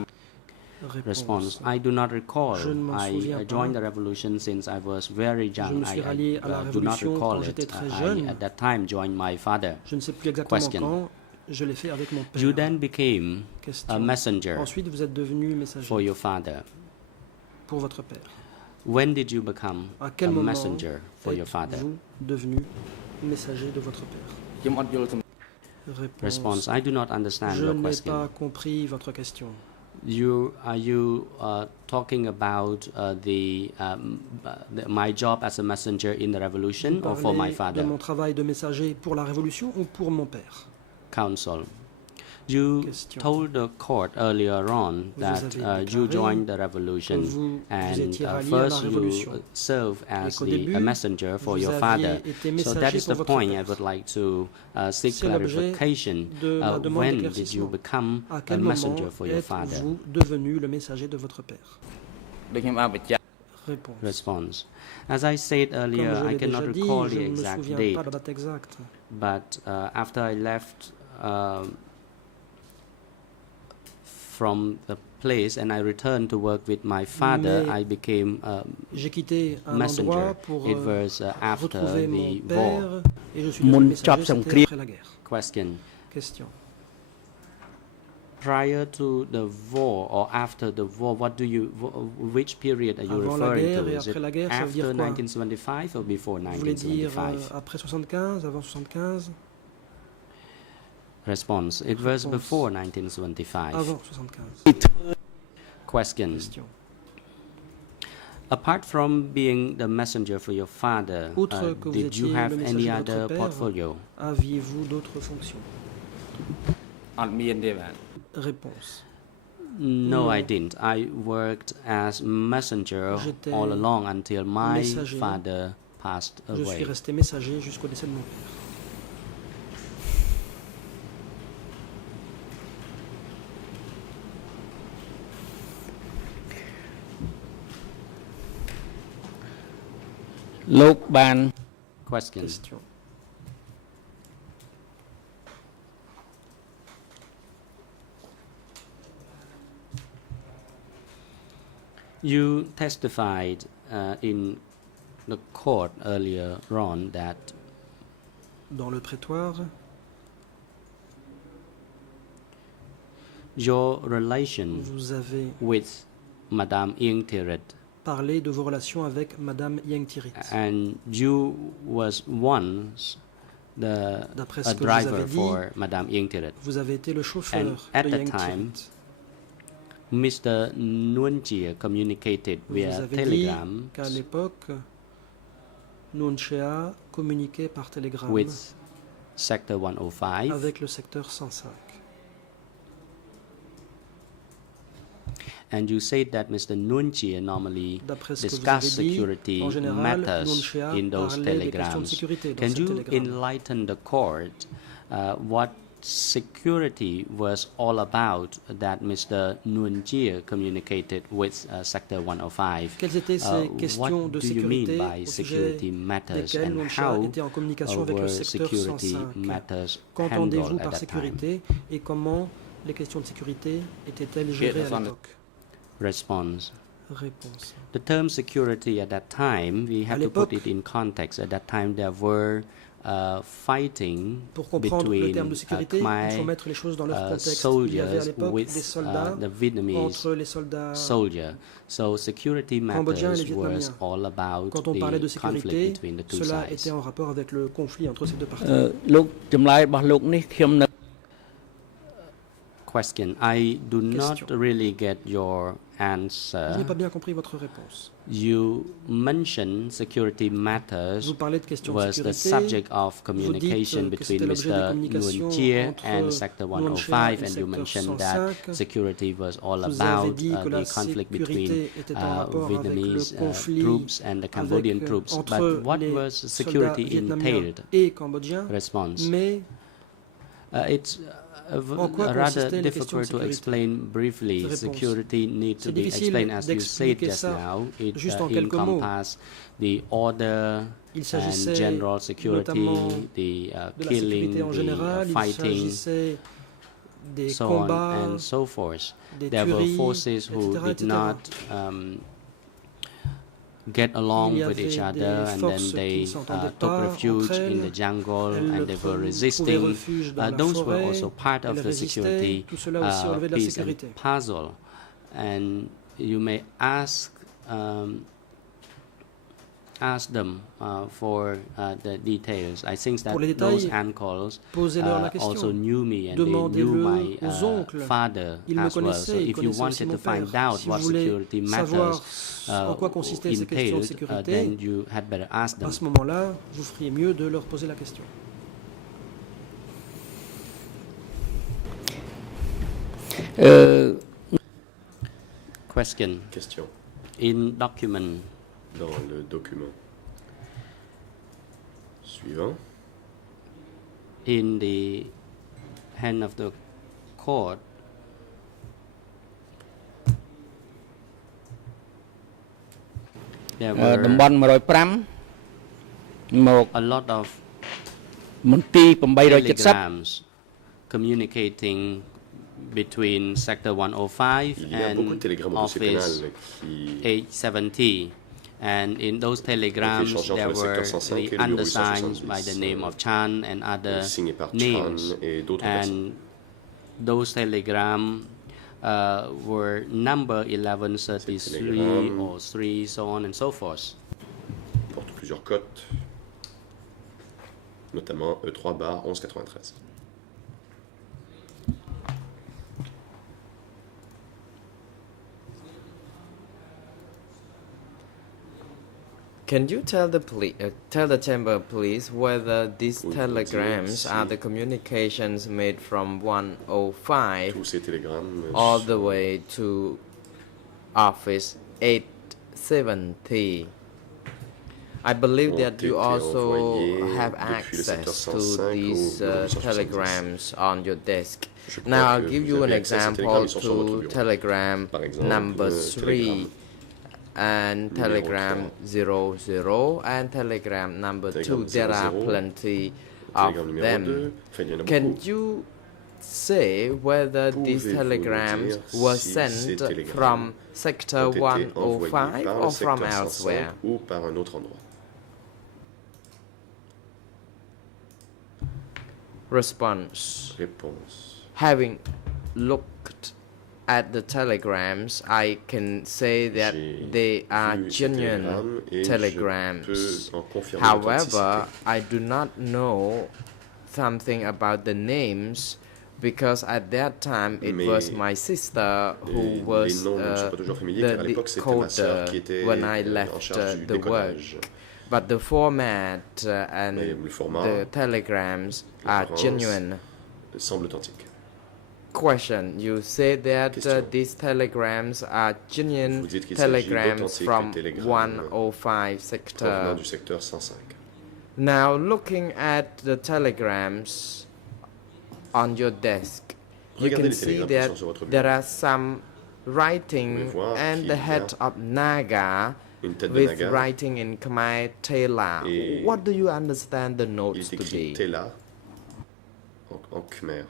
Response. I do not recall. Je ne m'en I souviens pas. joined the revolution since I was very Je young. me suis rallié à la do not révolution recall quand it. j'étais très I jeune. at that time joined my father. Je ne sais plus exactement Question. quand. Je l'ai fait avec mon père. You then became a Question. messenger Ensuite, vous êtes devenu messager for your father. pour votre père. When did you become À quel a moment messenger for your father? êtes-vous devenu messager de votre père? ខ្ញុំអត់យល់ Réponse. Response. I do not understand Je your n'ai question. pas compris votre question. Are you talking about my job as a messenger in the revolution Vous or for my parlez father? de mon travail de messager pour la révolution ou pour mon père? Counsel. You Question. told the court earlier on Vous that avez you déclaré joined the que revolution vous and étiez rallié à la first you révolution. serve Et as qu'au a début, messenger for vous your aviez father. été So that messager is pour the votre point I père. would like to seek C'est l'objet clarification. de ma demande When did you d'éclaircissement. become À a quel messenger moment for your father? êtes-vous devenu le messager de votre père? ដូចខ្ញុំបានបញ្ជាក់ Réponse. Response. As I said Comme earlier, je I l'ai cannot déjà dit, recall je the ne me exact souviens date, pas de la date exacte. but after I left from the place and I returned to work with my father, Mais I became a J'ai quitté un messenger. endroit pour It was after retrouver the mon war. père et je suis devenu មុន messager ចប់សង្គ្រា c'était ម après la guerre. Question. Question. Prior to the war or after the war, which period are you Avant la referring guerre to? et Is it après la guerre, ça veut dire after quoi? 1975 or before Vous voulez dire 1975? après 75, avant 75? Response. It was Réponse. before 1975. Avant 75. Question. Question. Apart from being the messenger for your father, Outre que vous did you étiez have le any messager de other votre père, portfolio? aviez-vous d'autres fonctions? អត់មានទេបាទ Réponse. No, Non. I didn't. I worked as messenger J'étais all along until my messager. father passed Je away. suis resté messager jusqu'au décès de mon père. Question. Question. You testified in the court earlier on that Dans le prétoire, your relation vous avez with Madame Ieng Thirit parlé de vos relations avec Madame Ieng Thirit. and you was once D'après ce a que vous driver avez dit, for Madame Ieng Thirit. vous avez été le And chauffeur at de that Ieng time, Thirit. Mr. Nguyen Chia communicated Vous via avez dit telegram qu'à l'époque, Nguyen Chia communiquait par télégramme with Sector 105 avec le secteur 105. and you said that Mr. Nguyen Chia normally D'après ce que vous discuss avez dit, security en général, Nguyen matters Chia in those parlait des questions de telegrams. sécurité dans Can ces you télégrammes. enlighten the court what security was all about that Mr. Nguyen Chia communicated with Sector 105? Quelles étaient ces questions What de do you mean sécurité by au sujet security matters desquelles and Nguyen Chia how était en communication avec le were secteur security 105? matters Qu'entendez-vous handled par at that time? sécurité et comment les questions de sécurité étaient-elles gérées à l'époque? Response. Réponse. The term security at that time, we have to put it in context. At that time, there were fighting Pour comprendre le terme de between sécurité, il faut mettre les choses dans leur contexte. Il y avait à soldiers l'époque des with soldats the Vietnamese entre les soldats soldiers. So security cambodgiens et les matters was Vietnamiens. all about Quand on parlait de the conflict sécurité, between the two cela sides. était en rapport avec le conflit entre ces deux parties. លោកចម្លើយរបស់លោកនេះខ្ញុំនៅ Question. I do not Question. really get your Je n'ai answer. pas bien compris votre réponse. You mentioned security matters Vous parlez de questions de was the sécurité. subject of Vous communication dites que between c'était l'objet des Mr. communications Nguyen Chia entre and Sector Nguyen Chia 105, et and you Secteur mentioned that 105. security was all Vous avez about dit que la the conflict between sécurité était en rapport avec le Vietnamese conflit troops and the Cambodian avec, troops. entre But what les was soldats security vietnamiens entailed? et cambodgiens, Response. mais It's en quoi rather consistaient les questions de difficult to sécurité? explain briefly. Réponse. Security needs to C'est be difficile explained as you said d'expliquer just ça now. It juste en quelques mots. encompasses the order Il and s'agissait general security, notamment the de la killing, sécurité en général, the il fighting, s'agissait des so on combats, and so forth. des There were tueries, forces who etc., did etc. not get along Il y with each avait other, des and forces then they qui s'entendaient took pas refuge entre in elles. the jungle, Elles and they were trouvaient resisting. refuge dans la Those were forêt, also part of elles the résistaient. security Tout cela aussi relevait de la peace and sécurité. puzzle. And you may ask them for the details. I think that Pour les those détails, uncles posez-leur la question. also knew me, and they knew Demandez-le my aux oncles. father Ils me as well. connaissaient, So ils if you connaissaient aussi wanted to mon find père. out Si what vous voulez security savoir matters en quoi consistaient ces questions de entailed, sécurité, then you had better ask them. à ce moment-là, vous feriez mieux de leur poser la question. Question. Question. In document. Dans le document suivant. In the hand of the court. There were តំបន់105 មក a lot of មន្ទីរ870 telegrams communicating between Sector 105 Il y a beaucoup de and télégrammes au dossier pénal Office qui 870. And in those telegrams, échangés entre there le secteur were 105 the et le numéro undersigned 870, by the name of Chan and other signé par names. Chan et d'autres And personnes. those telegrams were number 1133 or 3, so on and so forth. Portent plusieurs cotes, notamment E3/1193. Can you tell the chamber, please, whether these telegrams are the communications made from 105 Tous ces télégrammes all the way to Office 870? I believe that you also have access to these telegrams on your desk. Now I'll give you an example to telegram number 3 and telegram 00 and telegram number 2. There are plenty of them. Can you say whether these telegrams were sent from Sector 105 or from elsewhere? Ou par un autre endroit. Response. Réponse. Having looked at the telegrams, I can say that they are genuine telegrams. However, I do not know something about the names because at that time it was my sister who was the decoder when I left the work. But the format and the telegrams are genuine. Semble authentique. Question. You say that these telegrams are genuine telegrams from 105 sector. Du secteur 105. Now looking at the telegrams on your desk, you can see that there are some writing and the head of Naga with writing in Khmer Tela. What do you understand the notes to be? Tela en Khmer.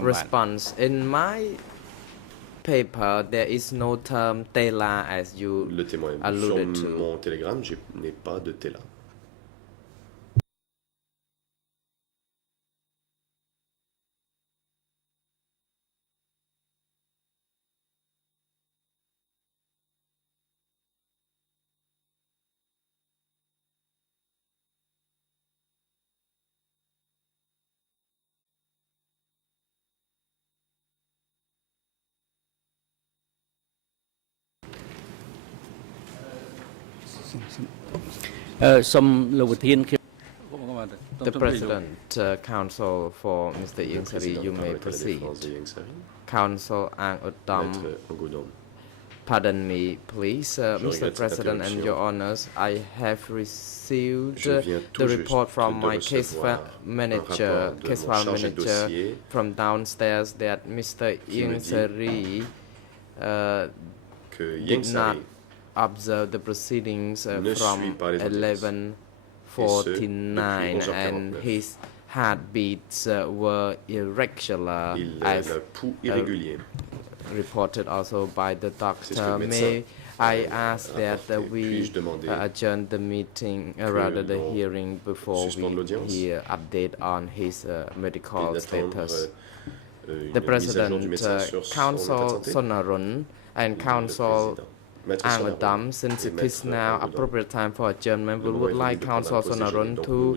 Response. In my paper, there is no term TELA as you Le témoin. alluded Sur to. mon télégramme, je n'ai pas de TELA. The President, Counsel for Mr. Ieng Sary, you may proceed. Counsel Ang Uttam. Pardon me, please, Mr. President and Your Honors. I have received the report from my case file manager from downstairs that Mr. Ieng Sary did not observe the proceedings from 11:49 and his heartbeats were irregular as reported also by the doctor. May I ask that we adjourn the meeting, rather the hearing, before we hear update on his medical status. The President, Counsel Sonarun and Counsel Ang Uttam, since it is now appropriate time for adjournment, we would like Counsel Sonarun to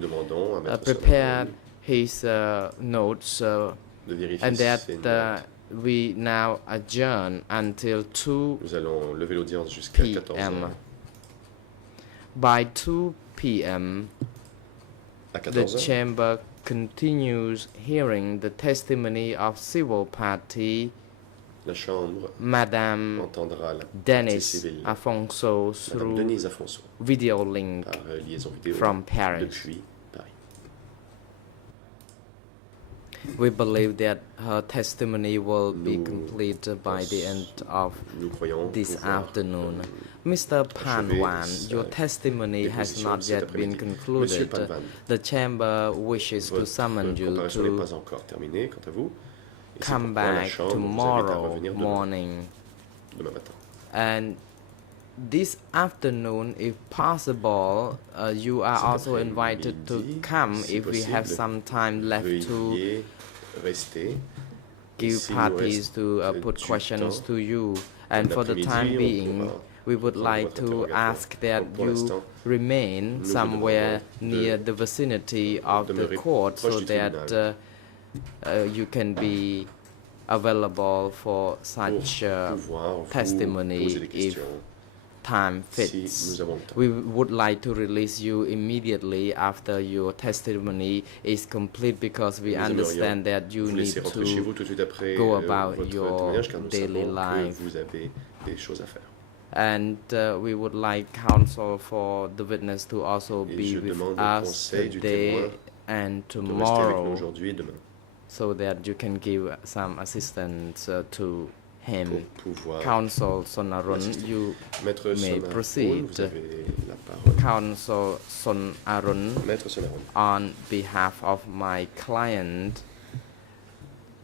prepare his notes and that we now adjourn until 2 p.m. By 2 p.m., the chamber continues hearing the testimony of civil party Madame Denise Afonso through video link from Paris. We believe that her testimony will be completed by the end of this afternoon. Mr. Panwan, your testimony has not yet been concluded. The chamber wishes to summon you to come back tomorrow morning. And this afternoon, if possible, you are also invited to come if we have some time left to give parties to put questions to you. And for the time being, we would like to ask that you remain somewhere near the vicinity of the court so that you can be available for such testimony if time fits. We would like to release you immediately after your testimony is complete because we understand that you need to go about your daily life. And we would like counsel for the witness to also be with us today and tomorrow so that you can give some assistance to him. Counsel Sonarun, you may proceed. Counsel Sonarun, on behalf of my client,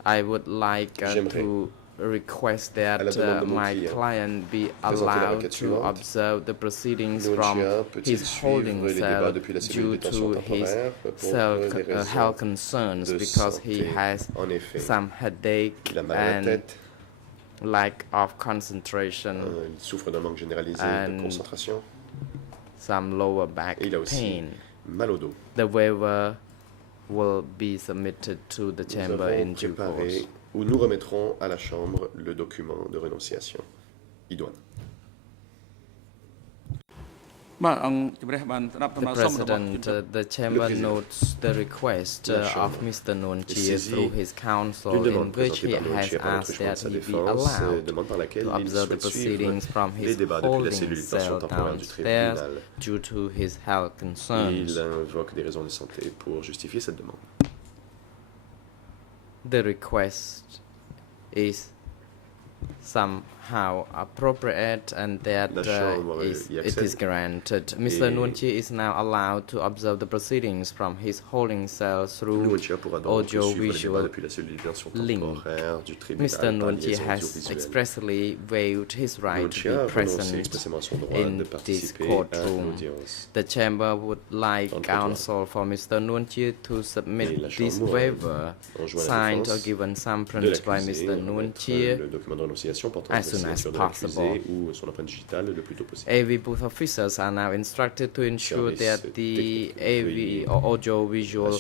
I would like to request that my client be allowed to observe the proceedings from his holding cell due to his health concerns because he has some headache and lack of concentration and some lower back pain. The waiver will be submitted to the chamber in due course. Où nous remettrons à la Chambre le document de renonciation idoine. The President, the chamber notes the request of Mr. Nuon Chea through his counsel in which he has asked that he be allowed to observe the proceedings from his holding cell downstairs due to his health concerns. Il invoque des raisons de santé pour justifier cette demande. The request is some how appropriate and that it is granted. Mr. Nuon Chea is now allowed to observe the proceedings from his holding cell through audio-visual link. Mr. Nuon Chea has expressly waived his right to be present in this courtroom. The Chamber would like counsel for Mr. Nuon Chea to submit this waiver, signed or given thumbprint by Mr. Nuon Chea as soon as possible. AV booth officers are now instructed to ensure that the AV or audio-visual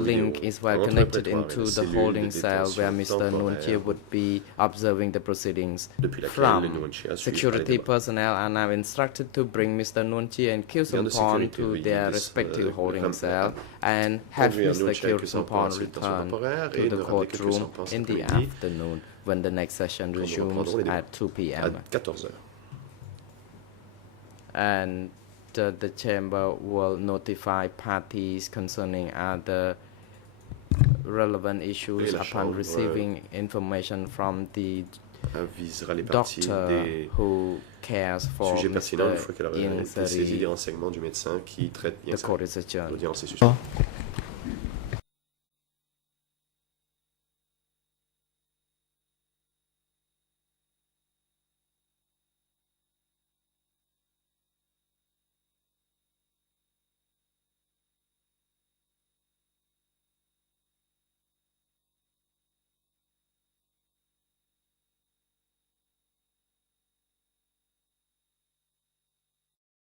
link is well connected into the holding cell where Mr. Nuon Chea would be observing the proceedings from. Security personnel are now instructed to bring Mr. Nuon Chea and Khieu Samphan to their respective holding cell and have Mr. Khieu Samphan return to the courtroom in the afternoon when the next session resumes at 2 p.m. And the Chamber will notify parties concerning other relevant issues upon receiving information from the doctor who cares for Mr. Ieng Sary. The court is adjourned.